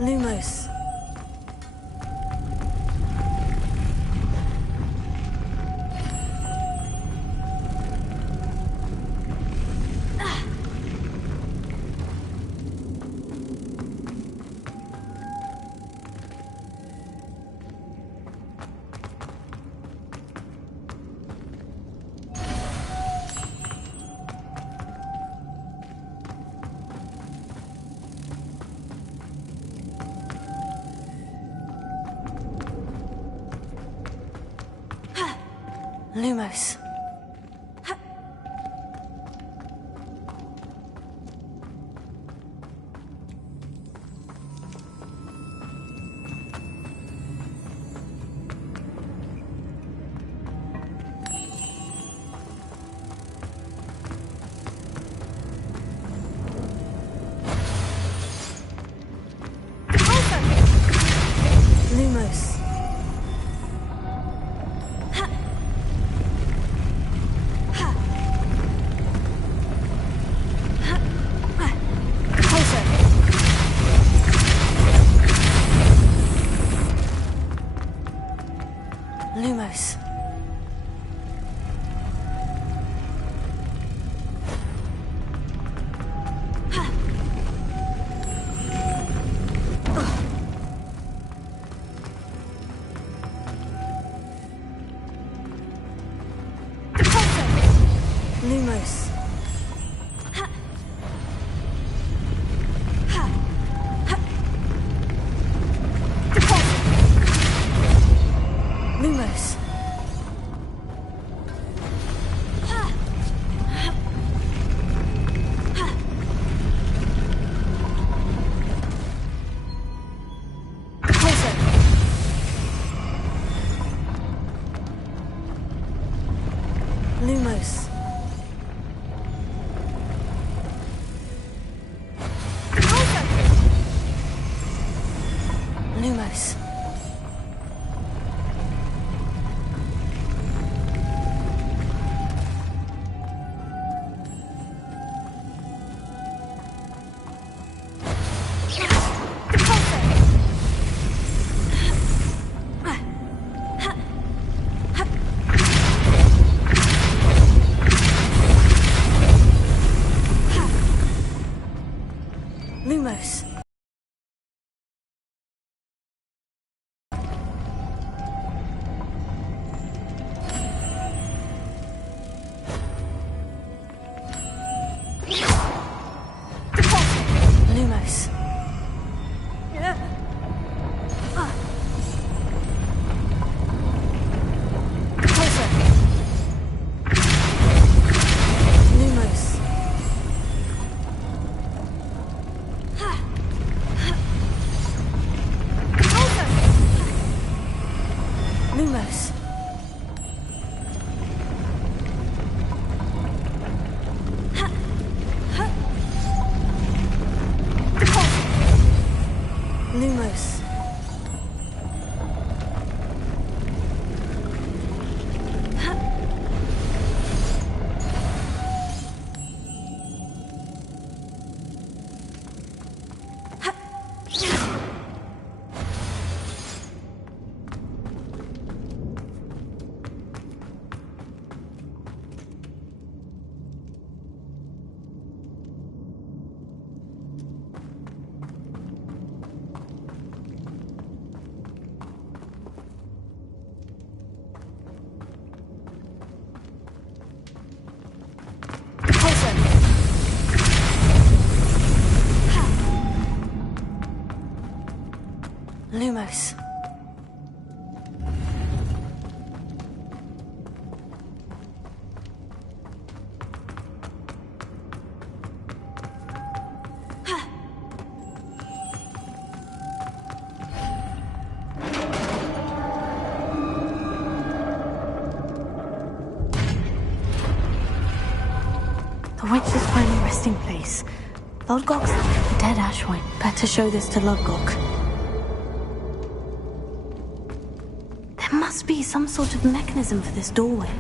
Lumos. Lumos. Lumos. Lumos. Lumos. Lumos. Lumos. Lumos. Lumos. Lumos. Lumos. The witch is finding resting place. Lodgok's the dead Ashwyn. Better show this to Lodgok. There must be some sort of mechanism for this doorway.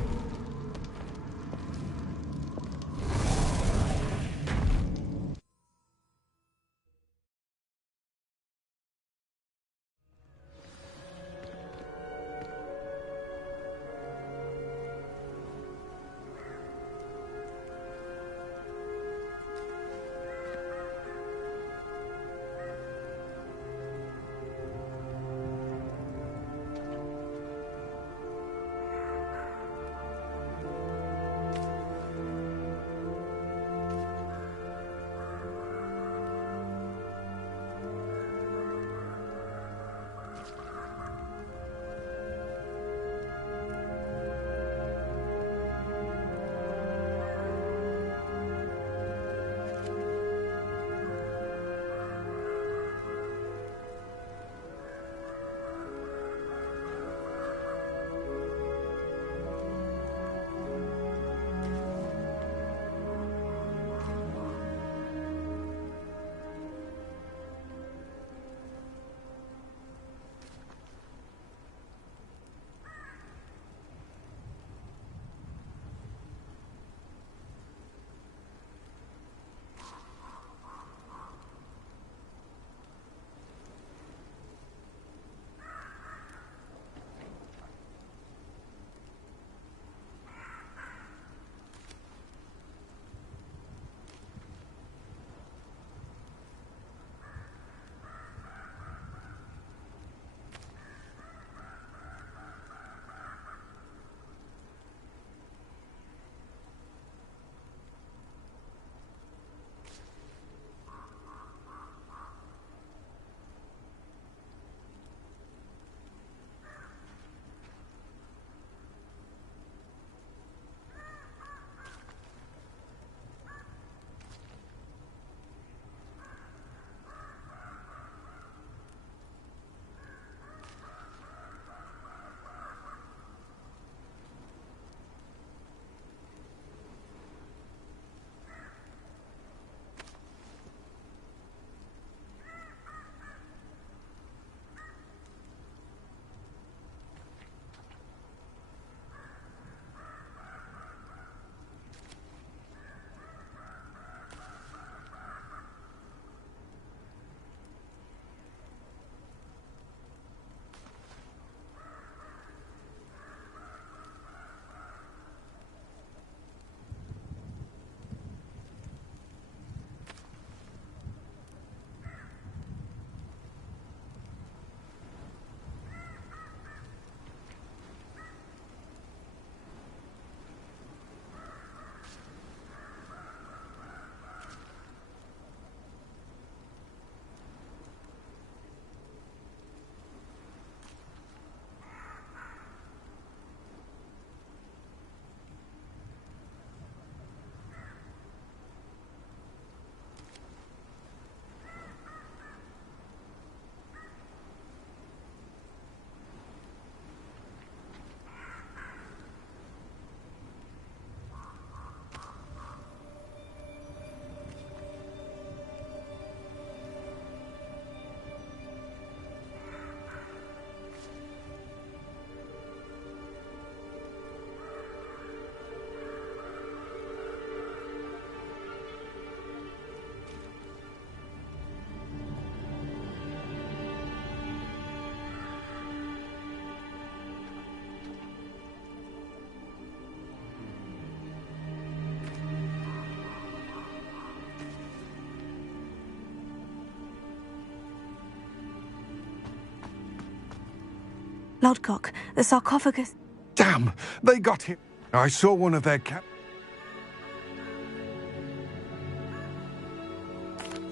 Lodcock, the sarcophagus... Damn! They got him! I saw one of their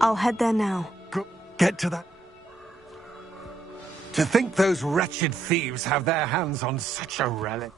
I'll head there now. Go, get to that. To think those wretched thieves have their hands on such a relic.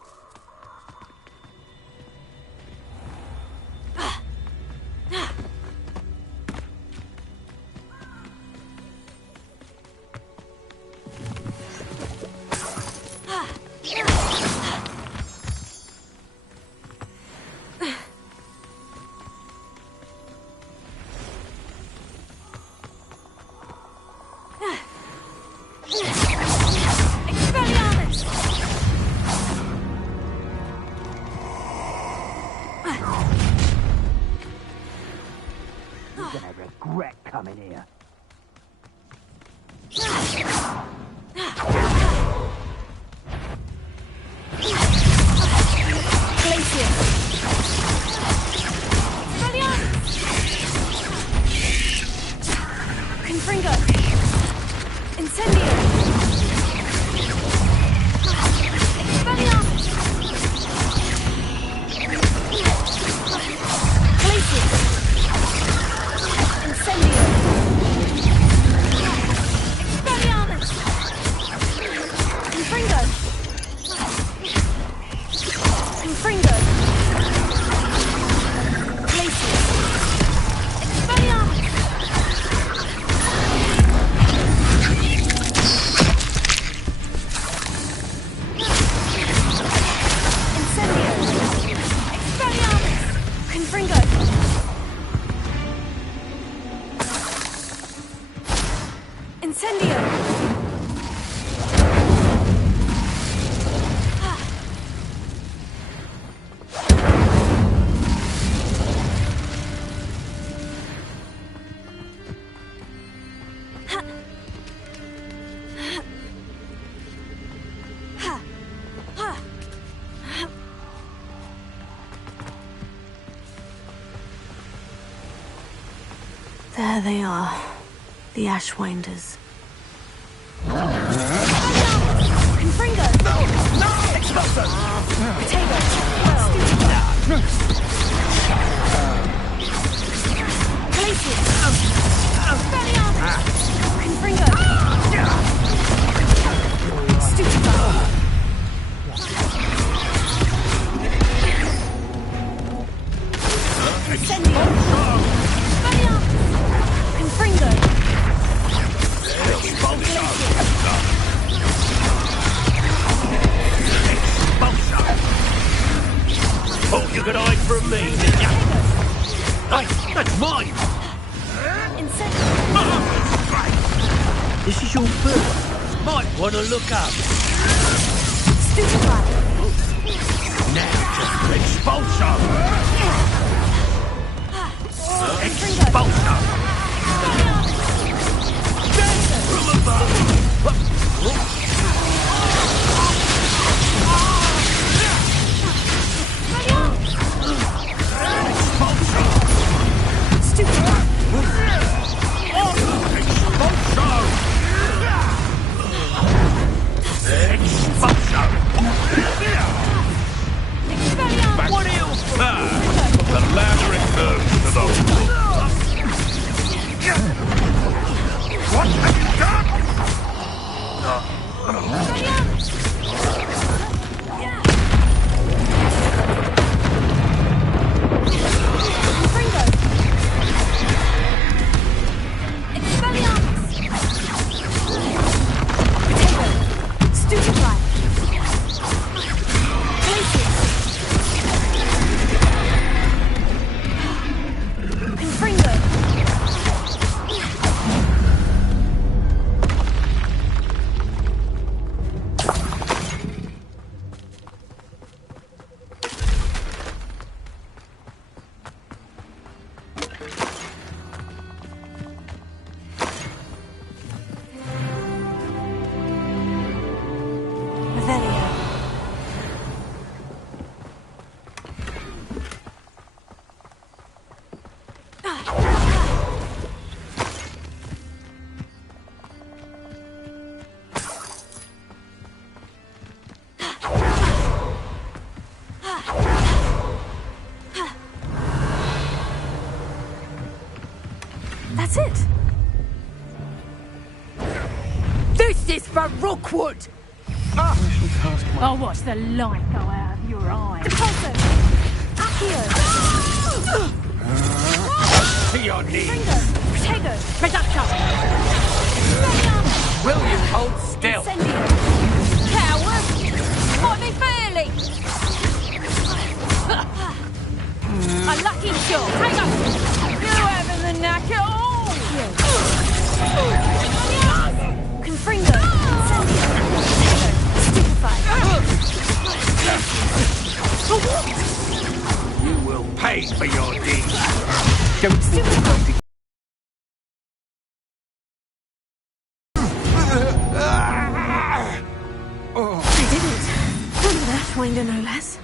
There they are, the Ashwinders. Confringo! No! Expulso! Potato! Glacius! Expelliarmus! Confringo! Stupefy! Incendio! Expelliarmus! Confringo! Oh, you could hide from me, didn't you? Hey, that's mine! This is your bird. Might want to look up. Stupefy! Now, just expulso! Expulso! From above! What else? The land returns to the What have you done? That's it. This is for Rookwood! I'll watch the light go out of your eye. Accio! To your knees! Protego! Reducto! Will you hold still? Coward! Fight me fairly! A lucky shot! Hang on! You having the knack at all! Confringo! You will pay for your deeds. Don't stupefy. I did it. From an Ashwinder, no less.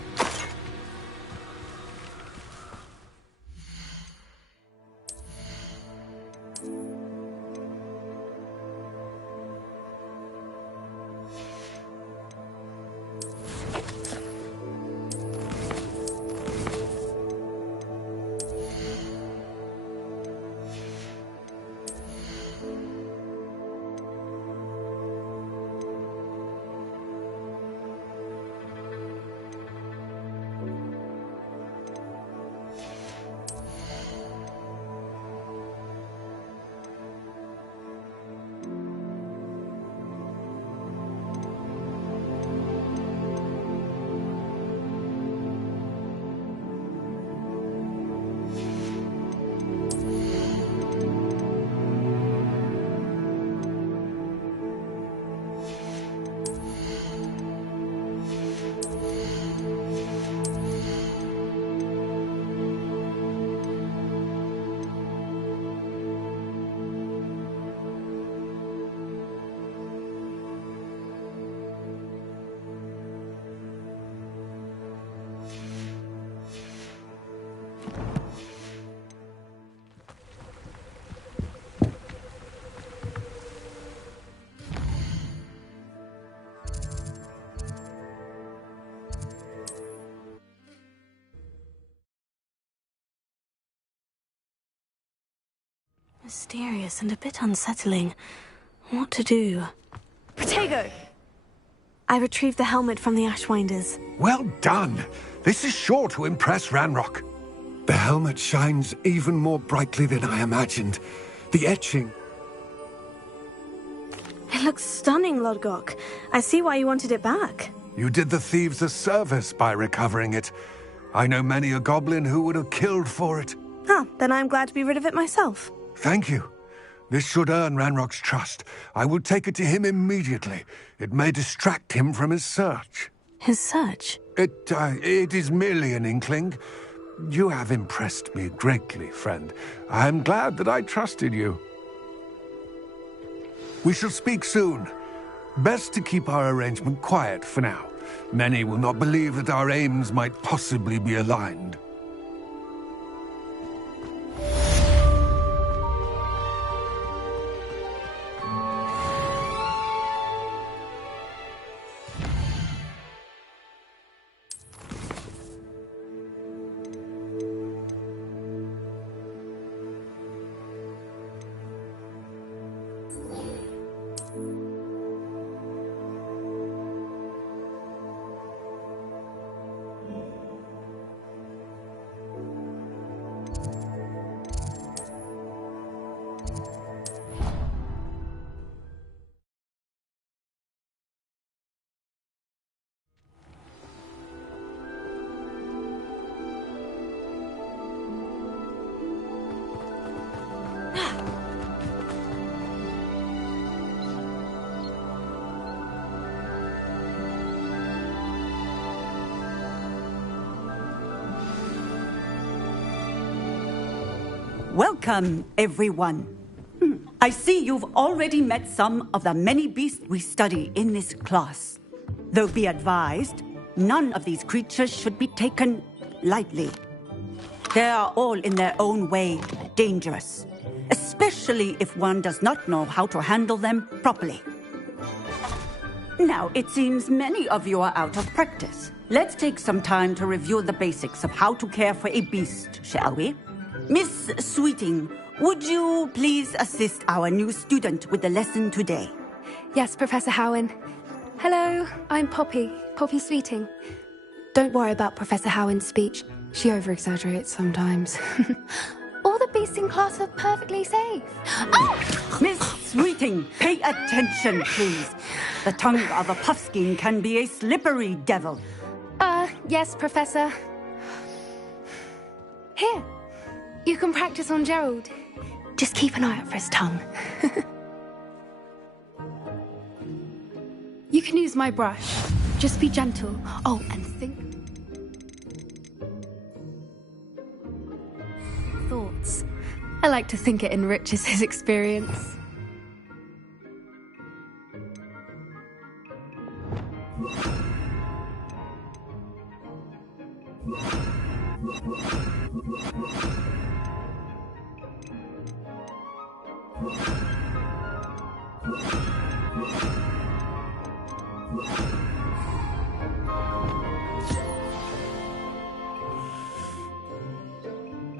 Mysterious and a bit unsettling. What to do? Protego! I retrieved the helmet from the Ashwinders. Well done. This is sure to impress Ranrock. The helmet shines even more brightly than I imagined. The etching. It looks stunning, Lodgok. I see why you wanted it back. You did the thieves a service by recovering it. I know many a goblin who would have killed for it. Ah, then I'm glad to be rid of it myself. Thank you. This should earn Ranrock's trust. I will take it to him immediately. It may distract him from his search. His search? It is merely an inkling. You have impressed me greatly, friend. I am glad that I trusted you. We shall speak soon. Best to keep our arrangement quiet for now. Many will not believe that our aims might possibly be aligned. Welcome, everyone. I see you've already met some of the many beasts we study in this class. Though be advised, none of these creatures should be taken lightly. They are all in their own way dangerous, especially if one does not know how to handle them properly. Now, it seems many of you are out of practice. Let's take some time to review the basics of how to care for a beast, shall we? Miss Sweeting, would you please assist our new student with the lesson today? Yes, Professor Howen. Hello, I'm Poppy Sweeting. Don't worry about Professor Howen's speech. She over-exaggerates sometimes. All the beasts in class are perfectly safe. Oh! Miss Sweeting, pay attention, please. The tongue of a puffskein can be a slippery devil. Yes, Professor. Here, you can practice on Gerald. Just keep an eye out for his tongue. You can use my brush. Just be gentle. Oh, and think. Thoughts. I like to think it enriches his experience.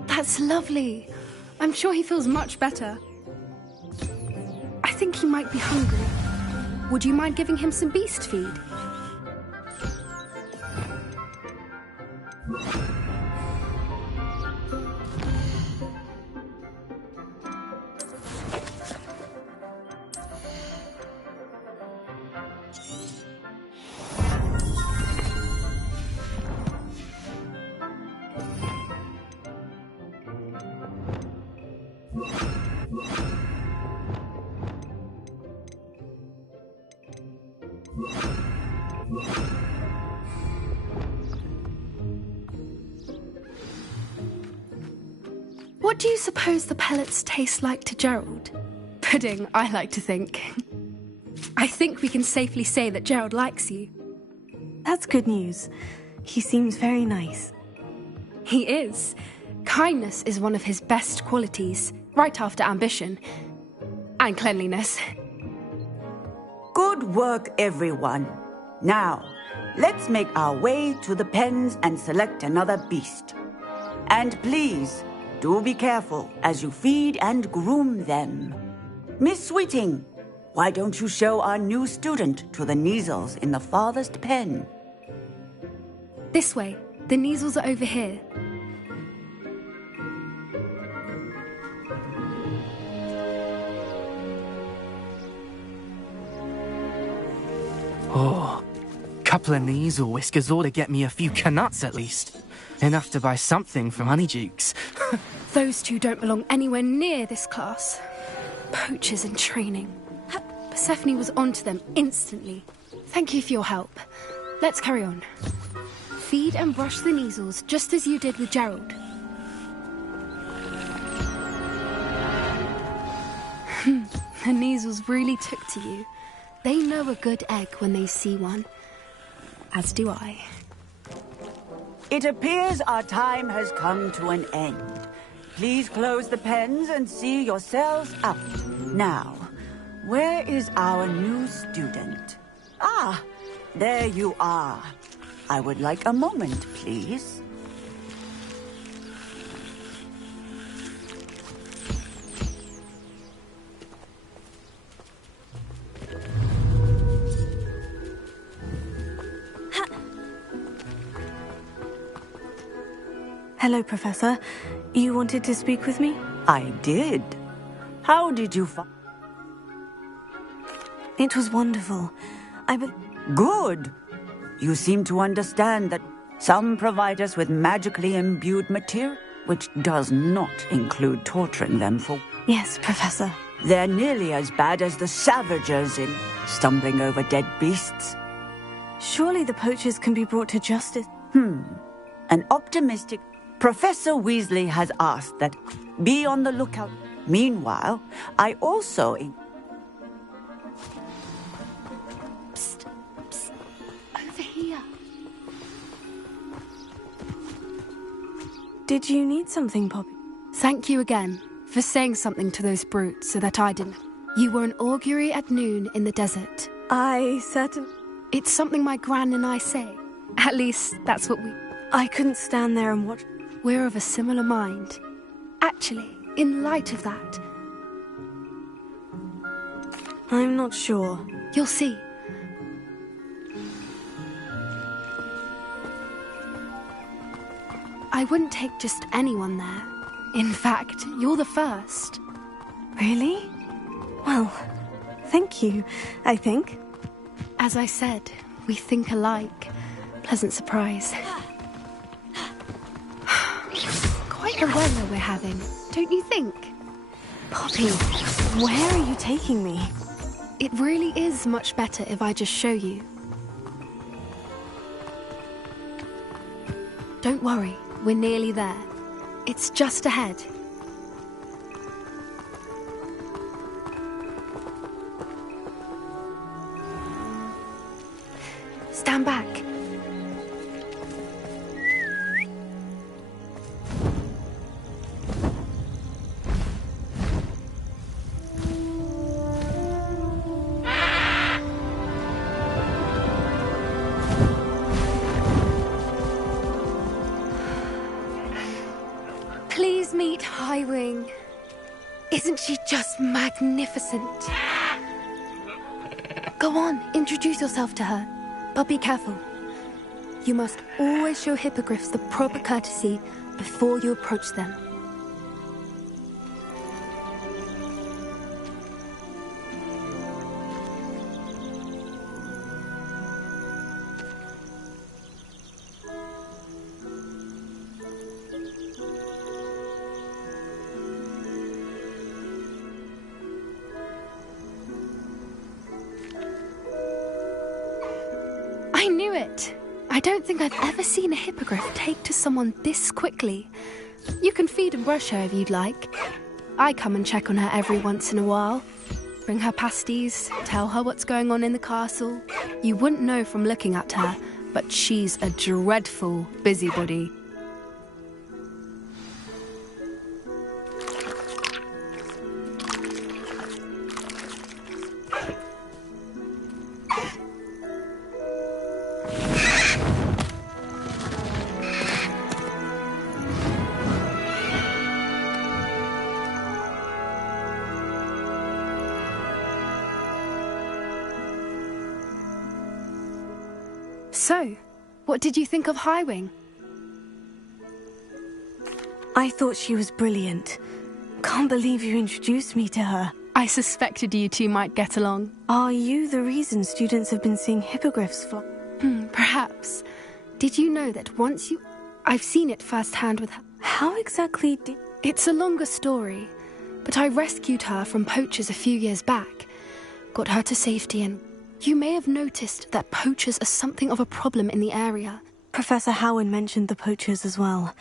That's lovely. I'm sure he feels much better. I think he might be hungry. Would you mind giving him some beast feed? What do you suppose the pellets taste like to Gerald? Pudding, I like to think. I think we can safely say that Gerald likes you. That's good news. He seems very nice. He is. Kindness is one of his best qualities, right after ambition. And cleanliness. Good work, everyone. Now, let's make our way to the pens and select another beast. And please, do be careful as you feed and groom them. Miss Sweeting, why don't you show our new student to the Kneazles in the farthest pen? This way. The Kneazles are over here. Oh, couple of Kneazle whiskers ought to get me a few Canuts at least. Enough to buy something from Honeydukes. Those two don't belong anywhere near this class. Poachers in training. Persephone was onto them instantly. Thank you for your help. Let's carry on. Feed and brush the Kneazles just as you did with Gerald. The Kneazles really took to you. They know a good egg when they see one. As do I. It appears our time has come to an end. Please close the pens and see yourselves out. Now, where is our new student? Ah, there you are. I would like a moment, please. Hello, Professor. You wanted to speak with me? I did. How did you find? It was wonderful. Good. You seem to understand that some provide us with magically imbued material, which does not include torturing them for... Yes, Professor. They're nearly as bad as the Savagers in stumbling over dead beasts. Surely the poachers can be brought to justice. An optimistic... Professor Weasley has asked that be on the lookout. Meanwhile, I also... Psst, psst. Over here. Did you need something, Poppy? Thank you again for saying something to those brutes so that I didn't. You were an augury at noon in the desert. I certainly... It's something my gran and I say. At least, that's what we... I couldn't stand there and watch... We're of a similar mind. Actually, in light of that? I'm not sure. You'll see. I wouldn't take just anyone there. In fact, you're the first. Really? Well, thank you, I think. As I said, we think alike. Pleasant surprise. Quite the weather we're having, don't you think? Poppy, where are you taking me? It really is much better if I just show you. Don't worry, we're nearly there. It's just ahead. Stand back. Please meet Highwing. Isn't she just magnificent? Go on, introduce yourself to her. But be careful. You must always show hippogriffs the proper courtesy before you approach them. I knew it! I don't think I've ever seen a hippogriff take to someone this quickly. You can feed and brush her if you'd like. I come and check on her every once in a while. Bring her pasties, tell her what's going on in the castle. You wouldn't know from looking at her, but she's a dreadful busybody. So, what did you think of Highwing? I thought she was brilliant. Can't believe you introduced me to her. I suspected you two might get along. Are you the reason students have been seeing hippogriffs fly? Perhaps. Did you know that once you... I've seen it firsthand with her. How exactly did... It's a longer story, but I rescued her from poachers a few years back. Got her to safety and... You may have noticed that poachers are something of a problem in the area. Professor Howin mentioned the poachers as well.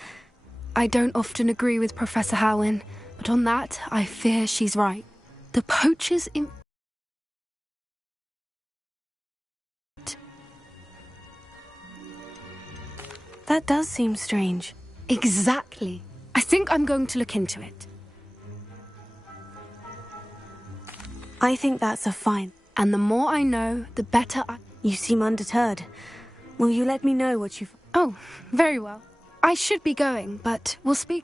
I don't often agree with Professor Howin, but on that, I fear she's right. The poachers in... That does seem strange. Exactly. I think I'm going to look into it. I think that's a fine. And the more I know, the better I... You seem undeterred. Will you let me know what you've... Oh, very well. I should be going, but we'll speak...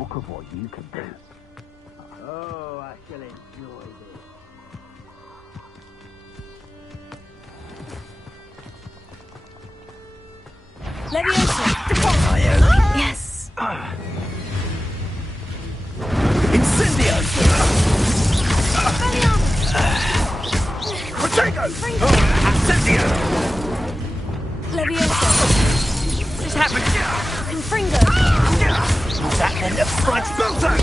talk of what you can do. Oh, I shall enjoy this. Leviosa! Yes. Incendio! Protego! Incendio! Leviosa! What's happening? Confringo! That then the front filter!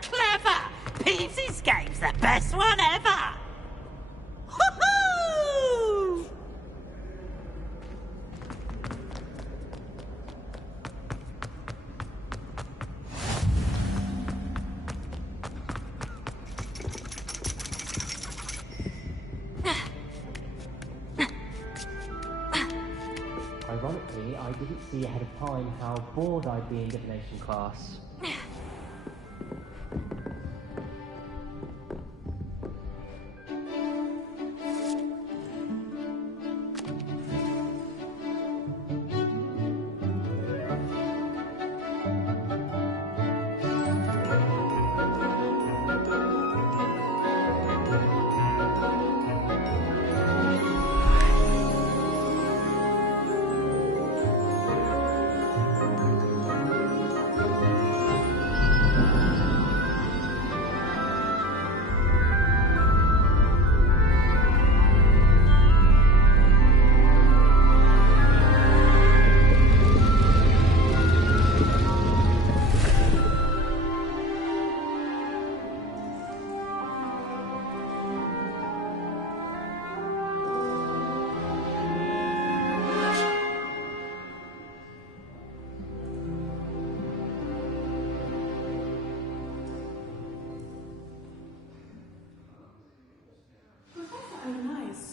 Clever! Peavy's game's the best one ever! Woohoo! Ironically, I didn't see ahead of time how bored I'd be in divination class.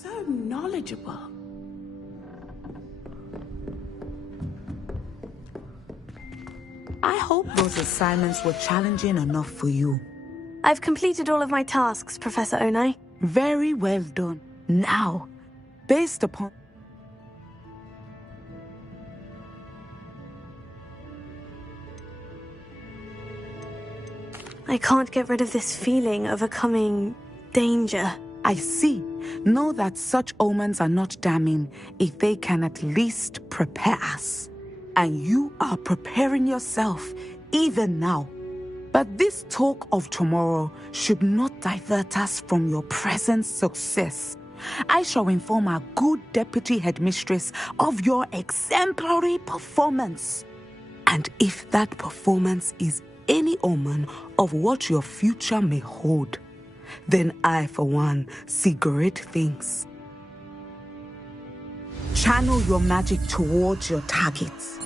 So knowledgeable. I hope those assignments were challenging enough for you. I've completed all of my tasks, Professor Onai. Very well done. Now, based upon... I can't get rid of this feeling of a coming danger. I see. Know that such omens are not damning if they can at least prepare us. And you are preparing yourself, even now. But this talk of tomorrow should not divert us from your present success. I shall inform our good deputy headmistress of your exemplary performance. And if that performance is any omen of what your future may hold, then I, for one, see great things. Channel your magic towards your targets.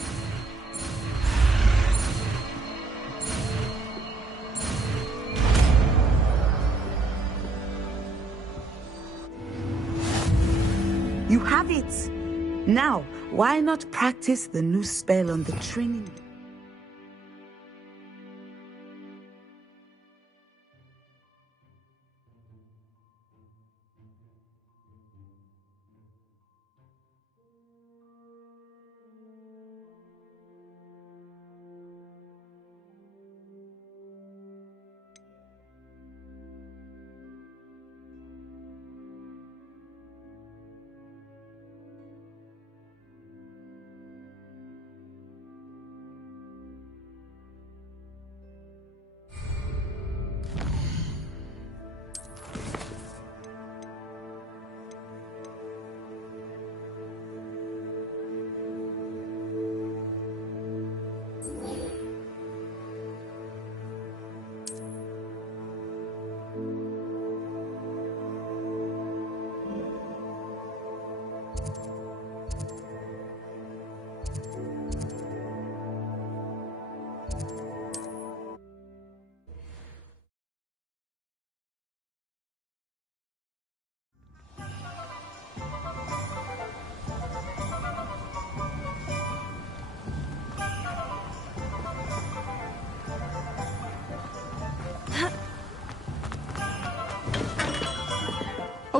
You have it. Now, why not practice the new spell on the training?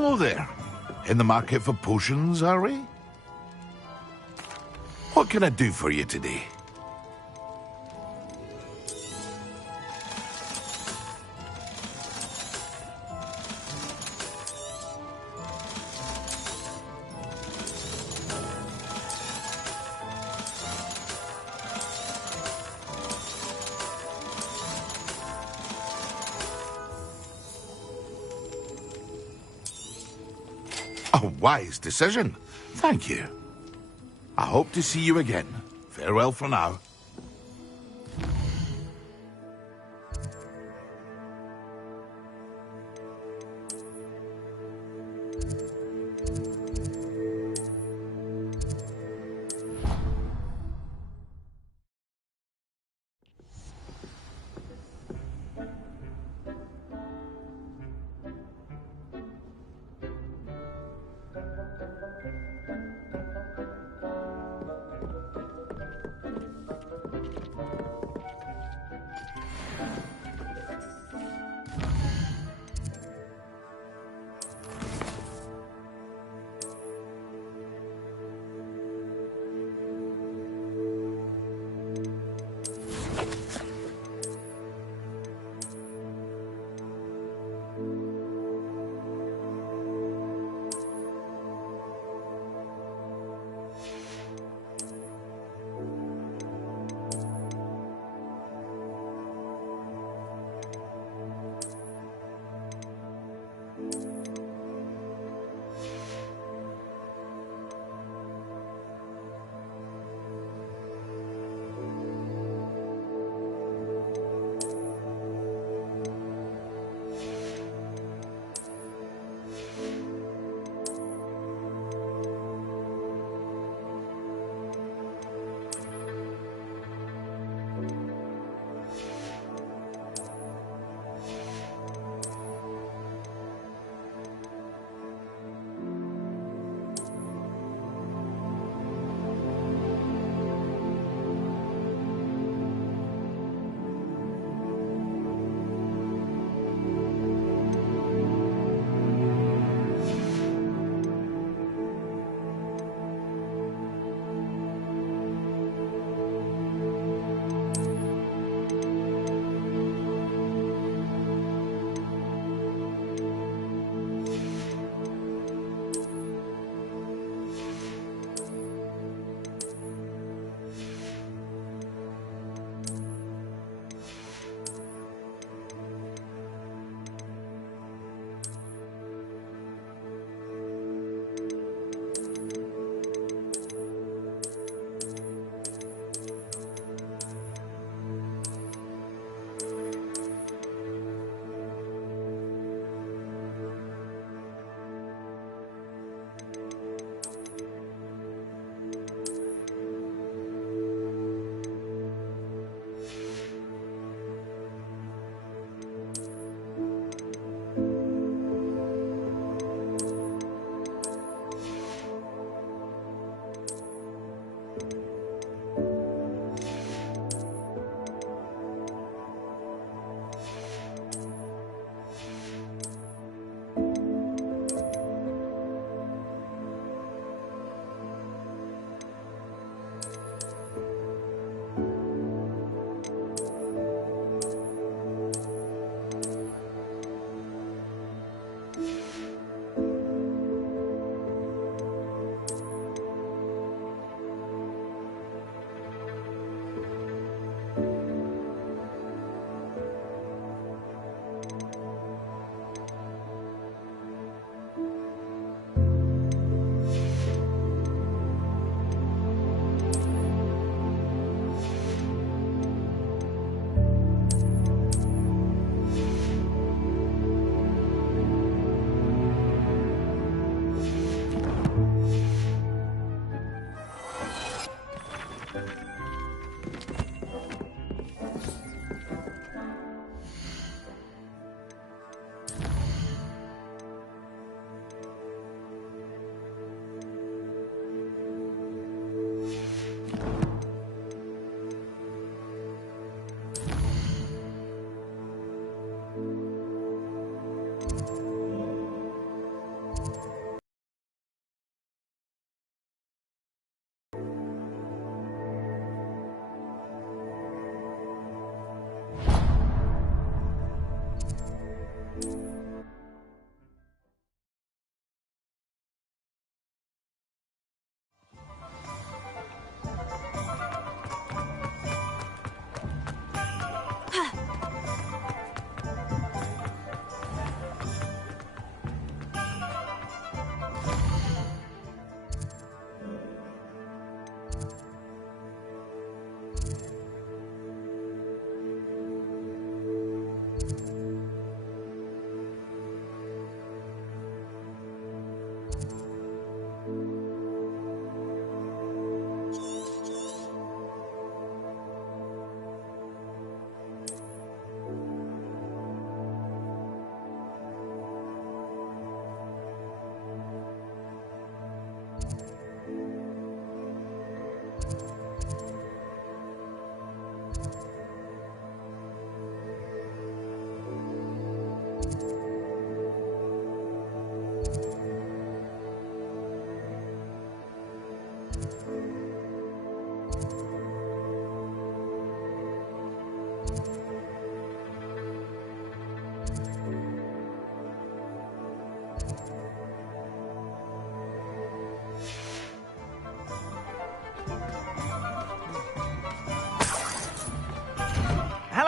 Hello there. In the market for potions, are we? What can I do for you today? A wise decision. Thank you. I hope to see you again. Farewell for now.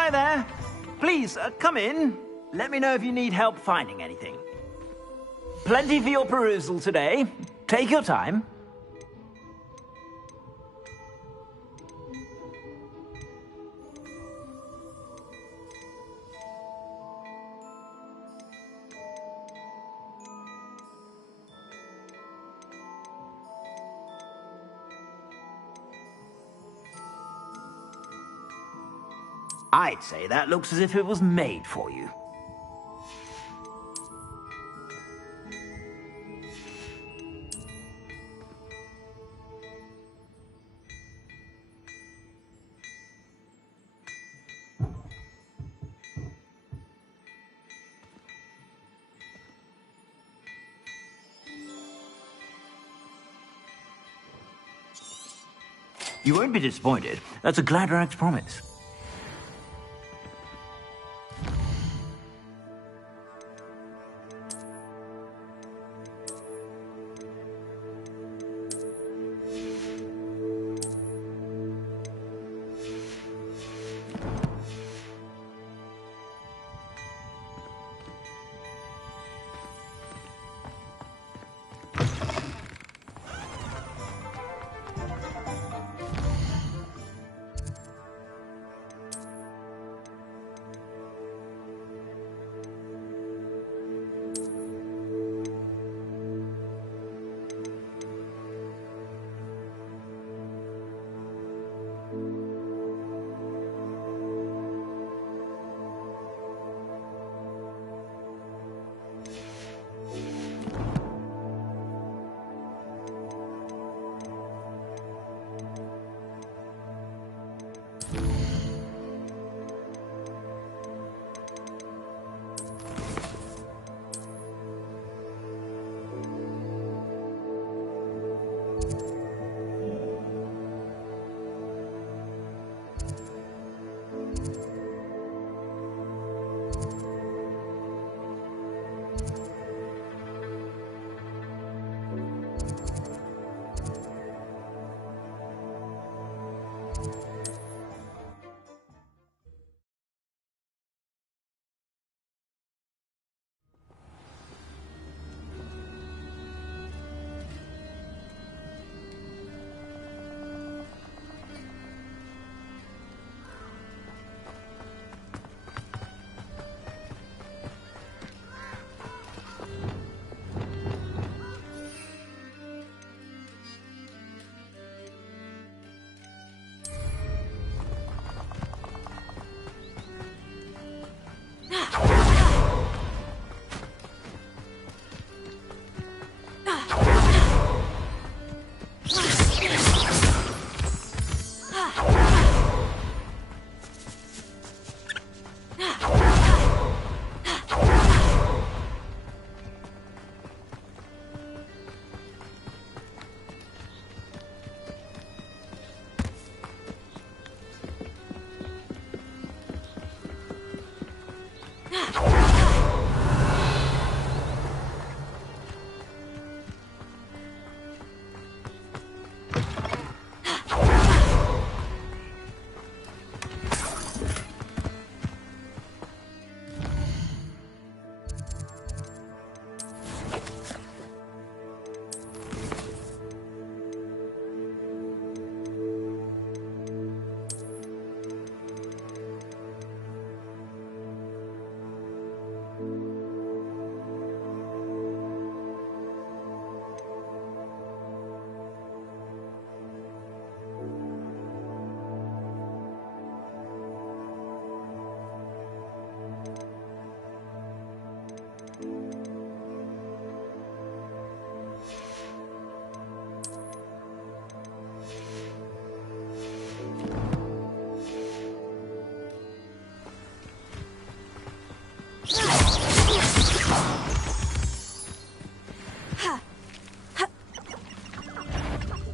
Hi there. Please, come in. Let me know if you need help finding anything. Plenty for your perusal today. Take your time. I'd say that looks as if it was made for you. You won't be disappointed. That's a Gladrax promise.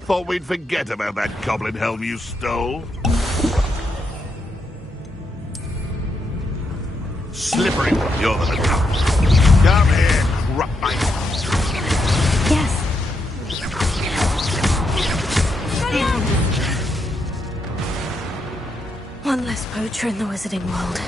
Thought we'd forget about that goblin helm you stole. Slippery, you're the top. Come here, crap. Yes. One less poacher in the wizarding world.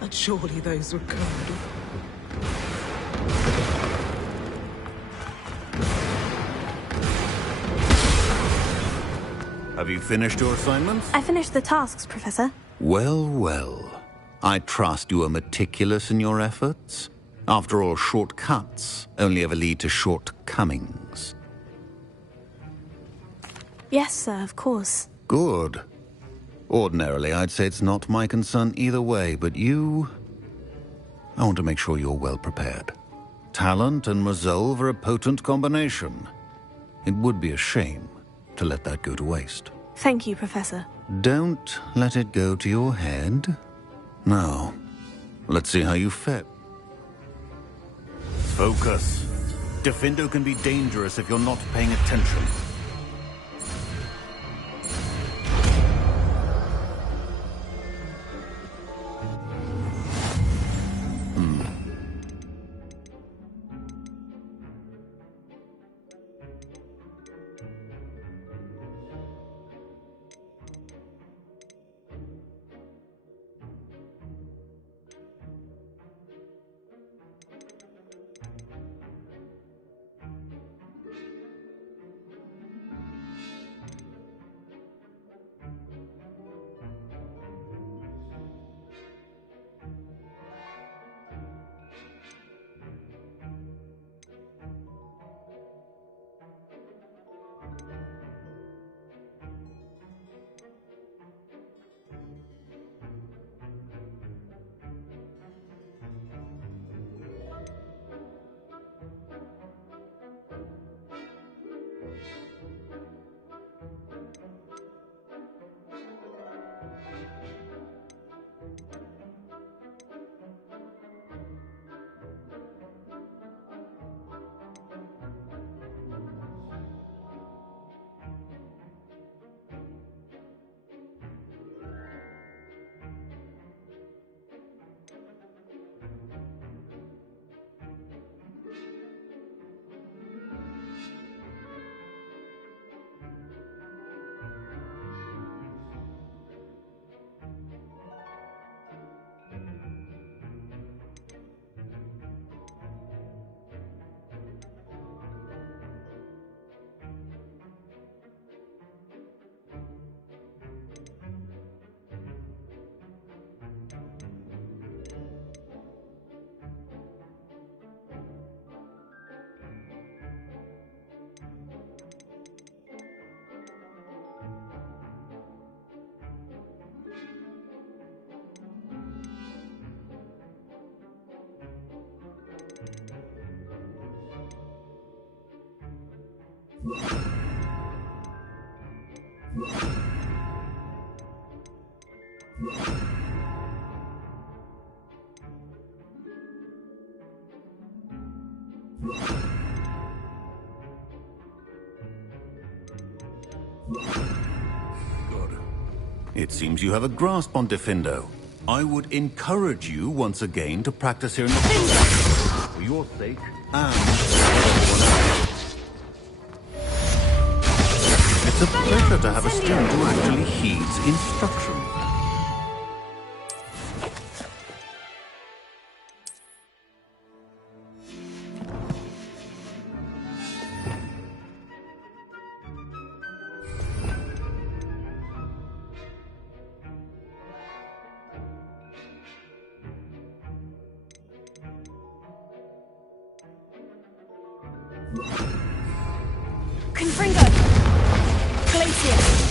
But surely those were code. Have you finished your assignments? I finished the tasks, Professor. Well, well. I trust you are meticulous in your efforts. After all, shortcuts only ever lead to shortcomings. Yes, sir, of course. Good. Ordinarily, I'd say it's not my concern either way, but you... I want to make sure you're well prepared. Talent and resolve are a potent combination. It would be a shame to let that go to waste. Thank you, Professor. Don't let it go to your head. Now, let's see how you fit. Focus. Diffindo can be dangerous if you're not paying attention. Good. It seems you have a grasp on Diffindo. I would encourage you once again to practice here in the field. For your sake and it's a pleasure to have a student who actually heeds instruction. Confringo! Glacius!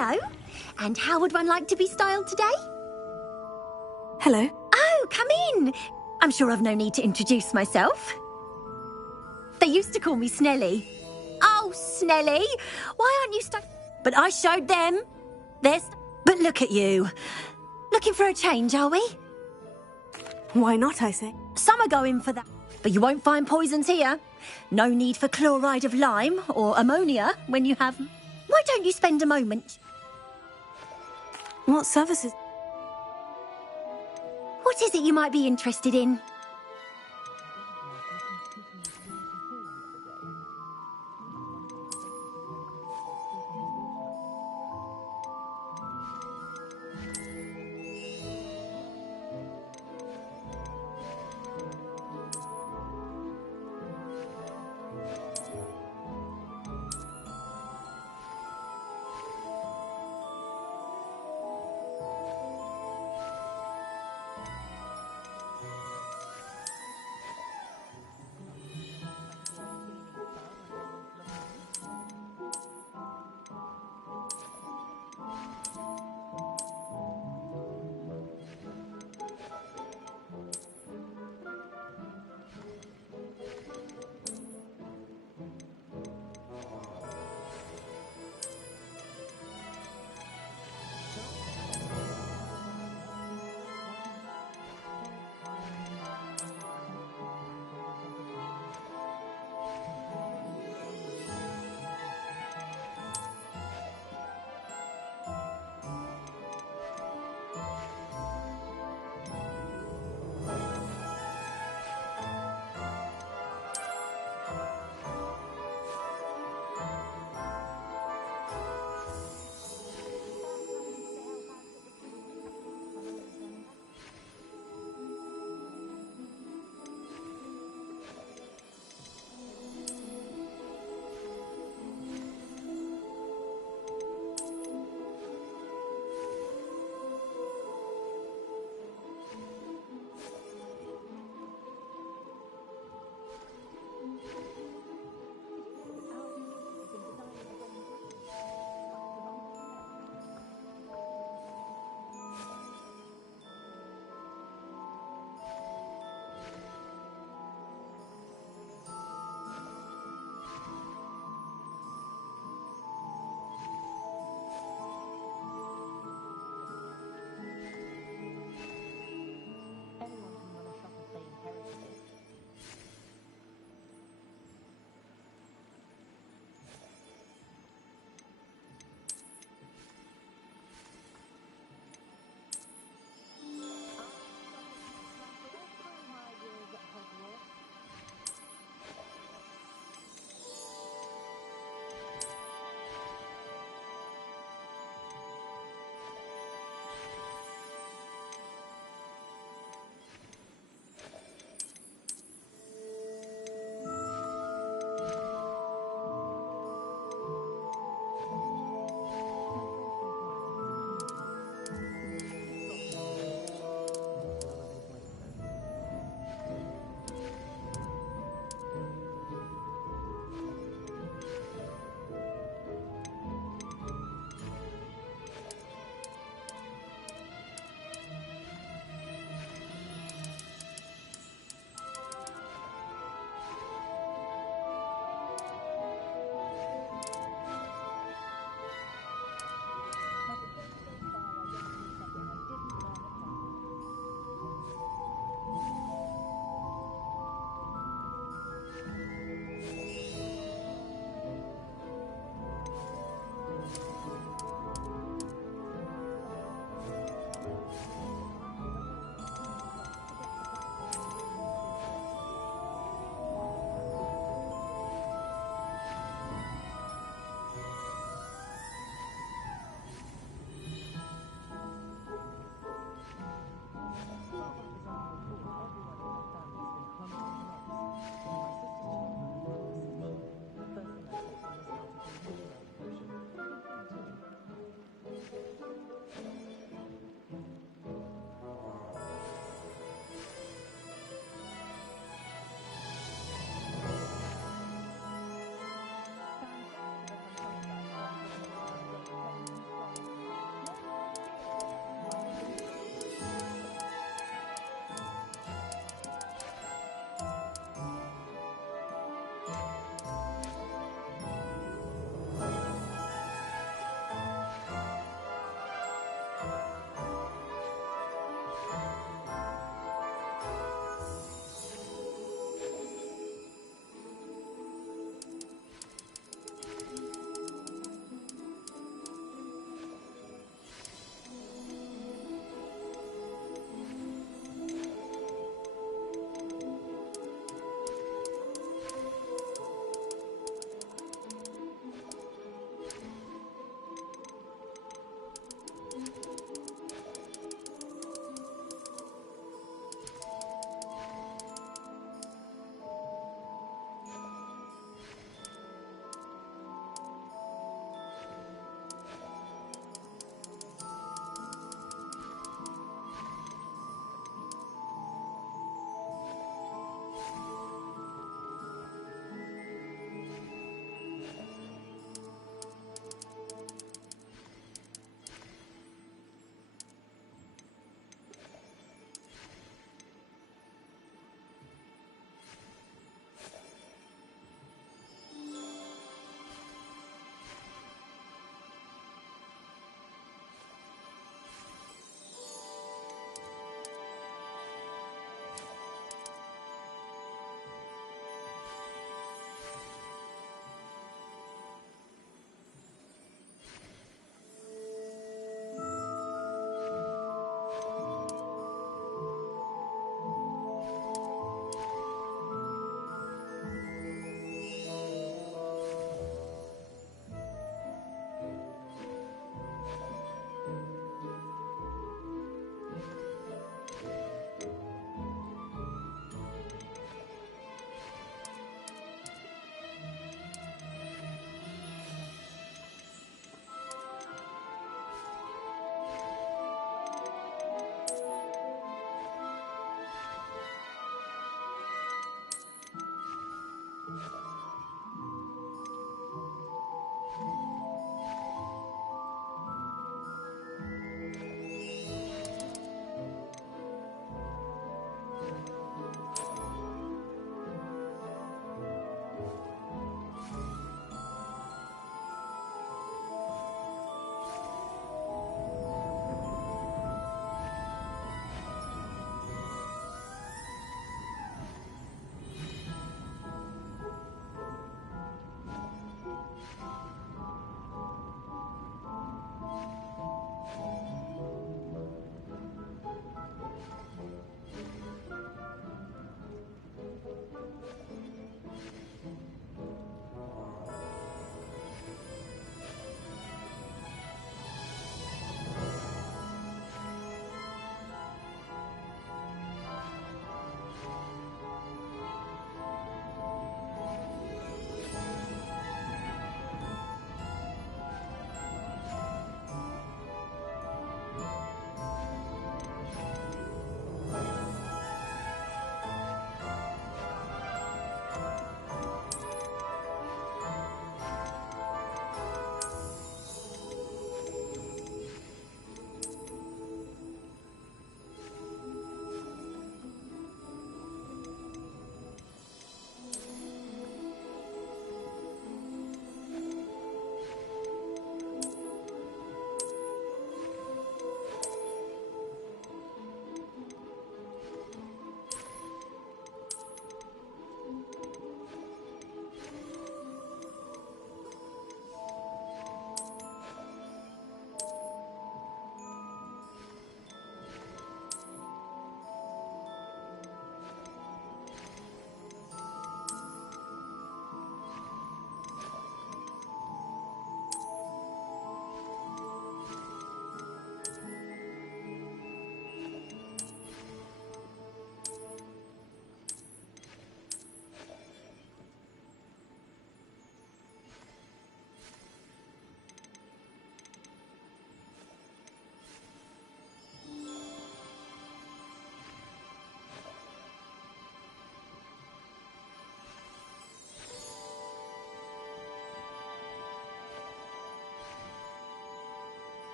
Hello. And how would one like to be styled today? Hello. Oh, come in. I'm sure I've no need to introduce myself. They used to call me Snelly. Oh, Snelly, why aren't you But I showed them. But look at you. Looking for a change, are we? Why not, I say? Some are going for that. But you won't find poisons here. No need for chloride of lime or ammonia when you have... Why don't you spend a moment? What services? What is it you might be interested in?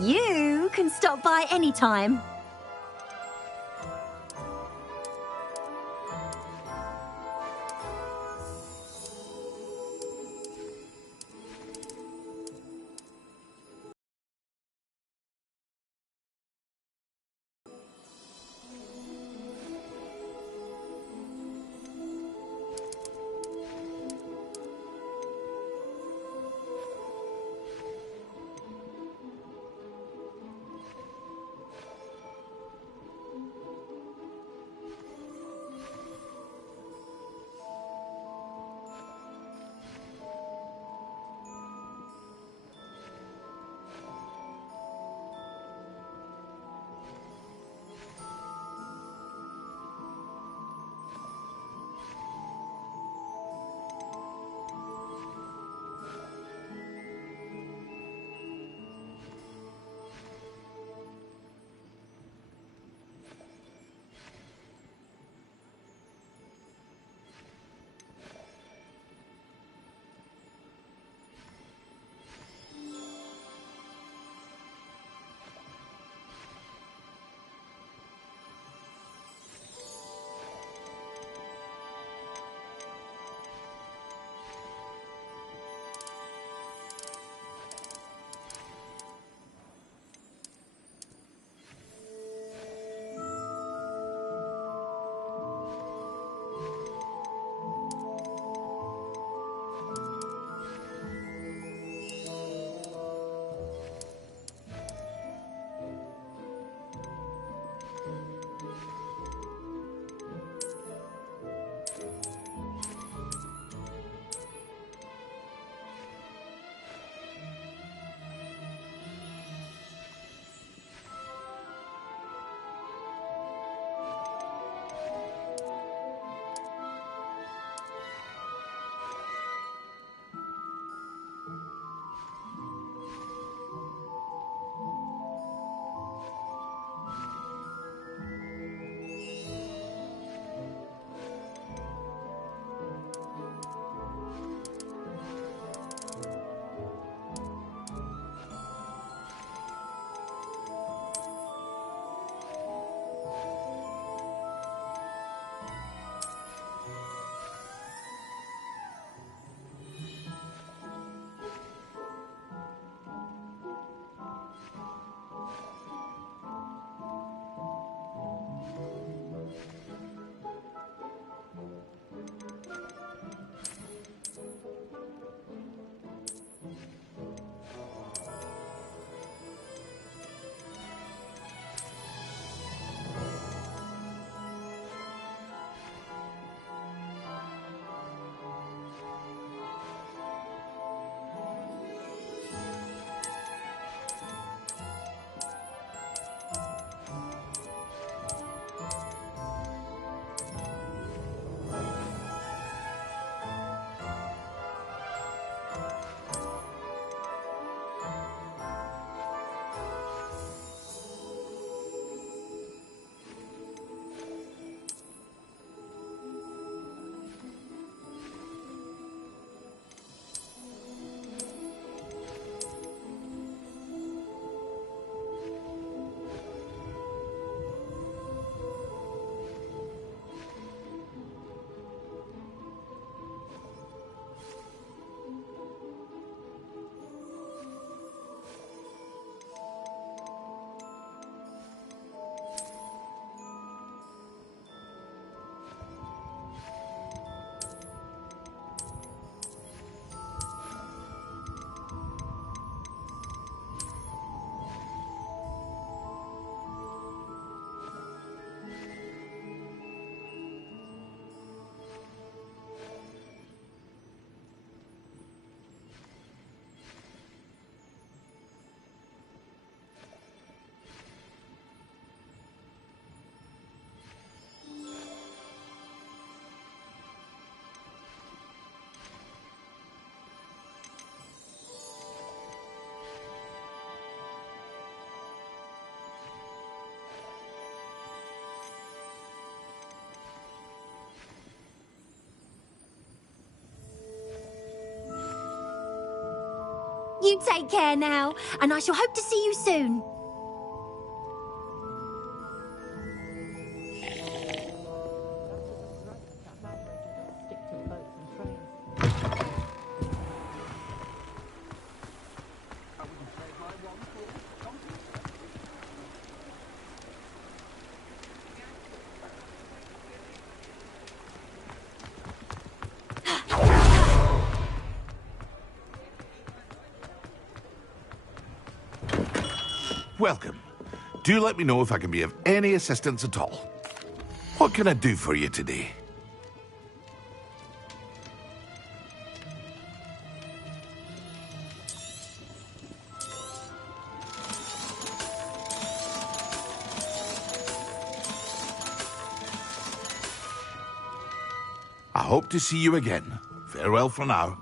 You can stop by any time. You take care now, and I shall hope to see you soon. Welcome. Do let me know if I can be of any assistance at all. What can I do for you today? I hope to see you again. Farewell for now.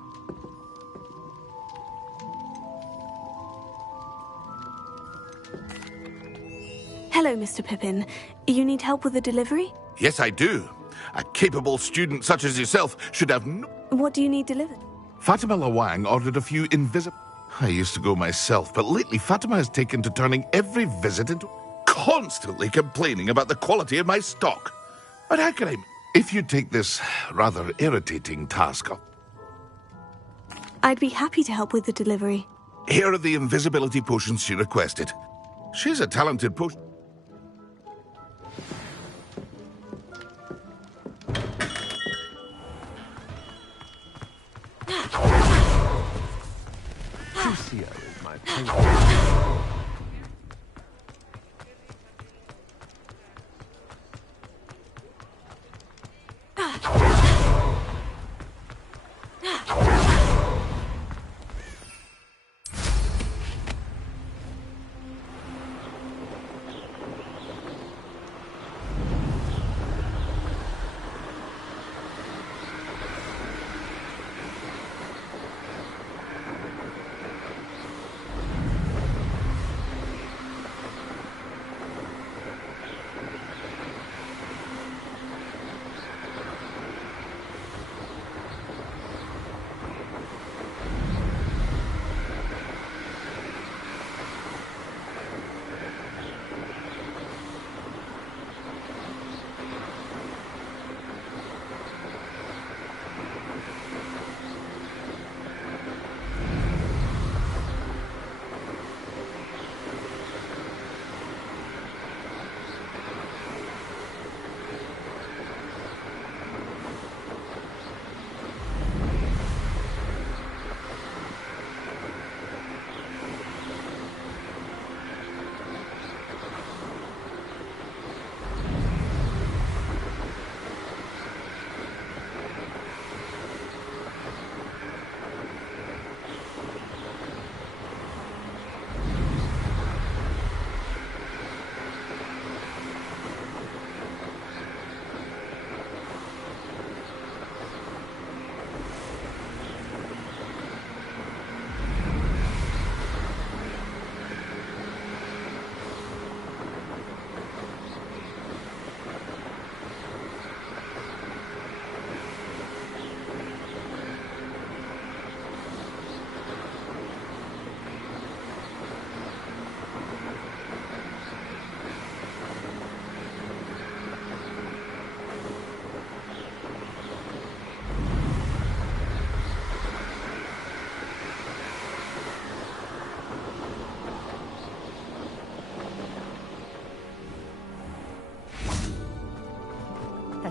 Hello, Mr. Pippin. You need help with a delivery? Yes, I do. A capable student such as yourself should have no... What do you need delivered? Fatima Lawang ordered a few invisible... I used to go myself, but lately Fatima has taken to turning every visit into... constantly complaining about the quality of my stock. But how can I... If you take this rather irritating task up... I'd be happy to help with the delivery. Here are the invisibility potions she requested. She's a talented potion... Lucia is my favorite.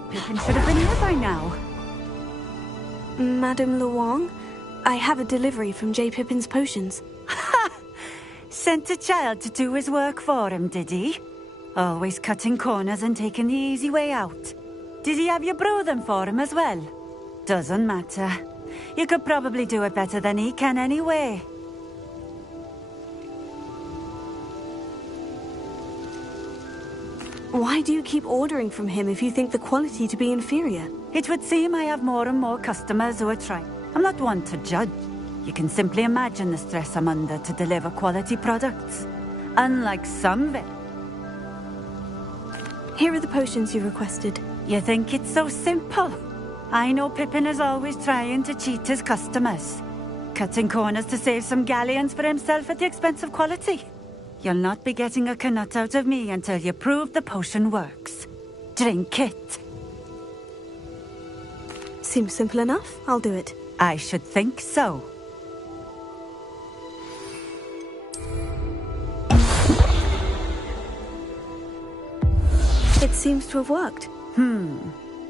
Pippin should have been here by now. Madame Lawang, I have a delivery from J. Pippin's potions. Sent a child to do his work for him, did he? Always cutting corners and taking the easy way out. Did he have you brew them for him as well? Doesn't matter. You could probably do it better than he can anyway. Why do you keep ordering from him if you think the quality to be inferior? It would seem I have more and more customers who are trying. I'm not one to judge. You can simply imagine the stress I'm under to deliver quality products. Unlike some... Here are the potions you requested. You think it's so simple? I know Pippin is always trying to cheat his customers. Cutting corners to save some galleons for himself at the expense of quality. You'll not be getting a Knut out of me until you prove the potion works. Drink it. Seems simple enough. I'll do it. I should think so. It seems to have worked.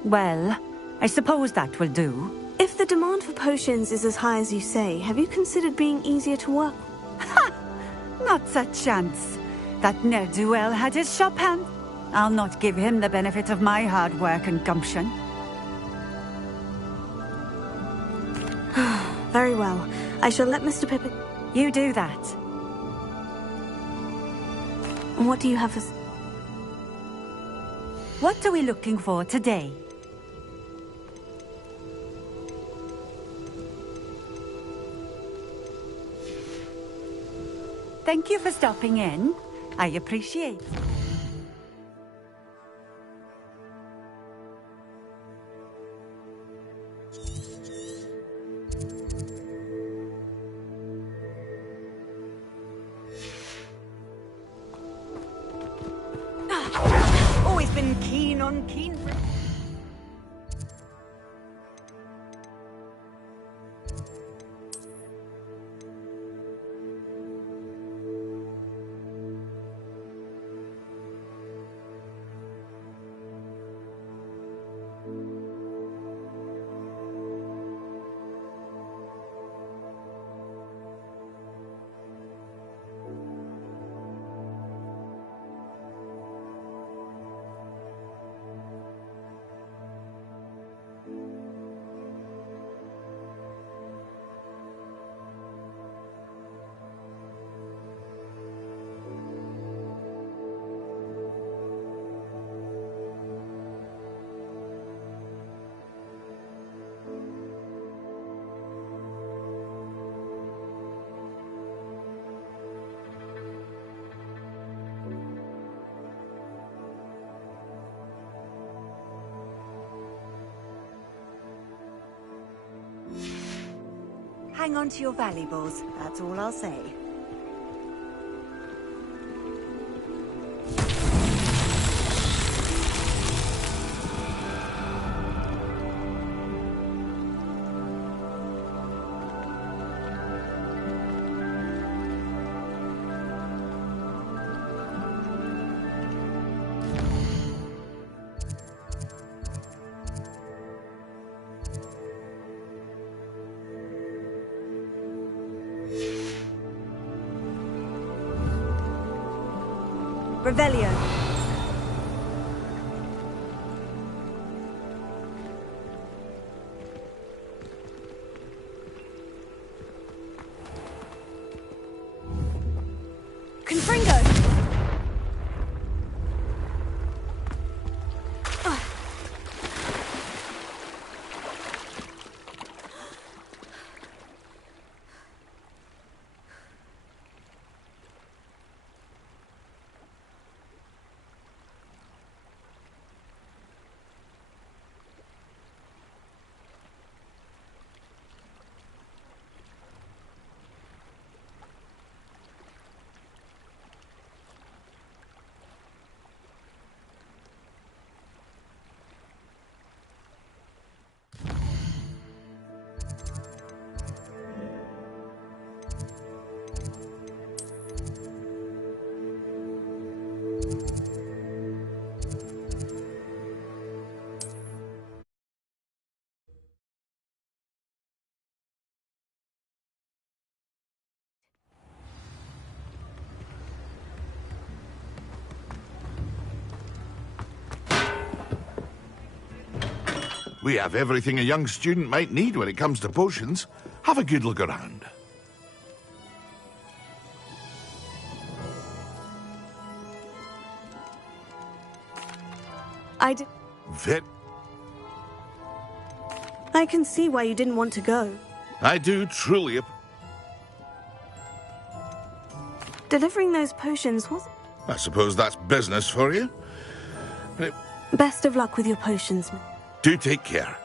Well, I suppose that will do. If the demand for potions is as high as you say, have you considered being easier to work? Ha! Not a chance. That ne'er-do-well had his shop hand. I'll not give him the benefit of my hard work and gumption. Very well. I shall let Mr. Pippin... You do that. And what do you have for... What are we looking for today? Thank you for stopping in. I appreciate it. Always been keen on keen... Hang on to your valuables, that's all I'll say. Revelio. Confringo! We have everything a young student might need when it comes to potions. Have a good look around. I can see why you didn't want to go. I do truly... Delivering those potions was... I suppose that's business for you. Best of luck with your potions. Do take care.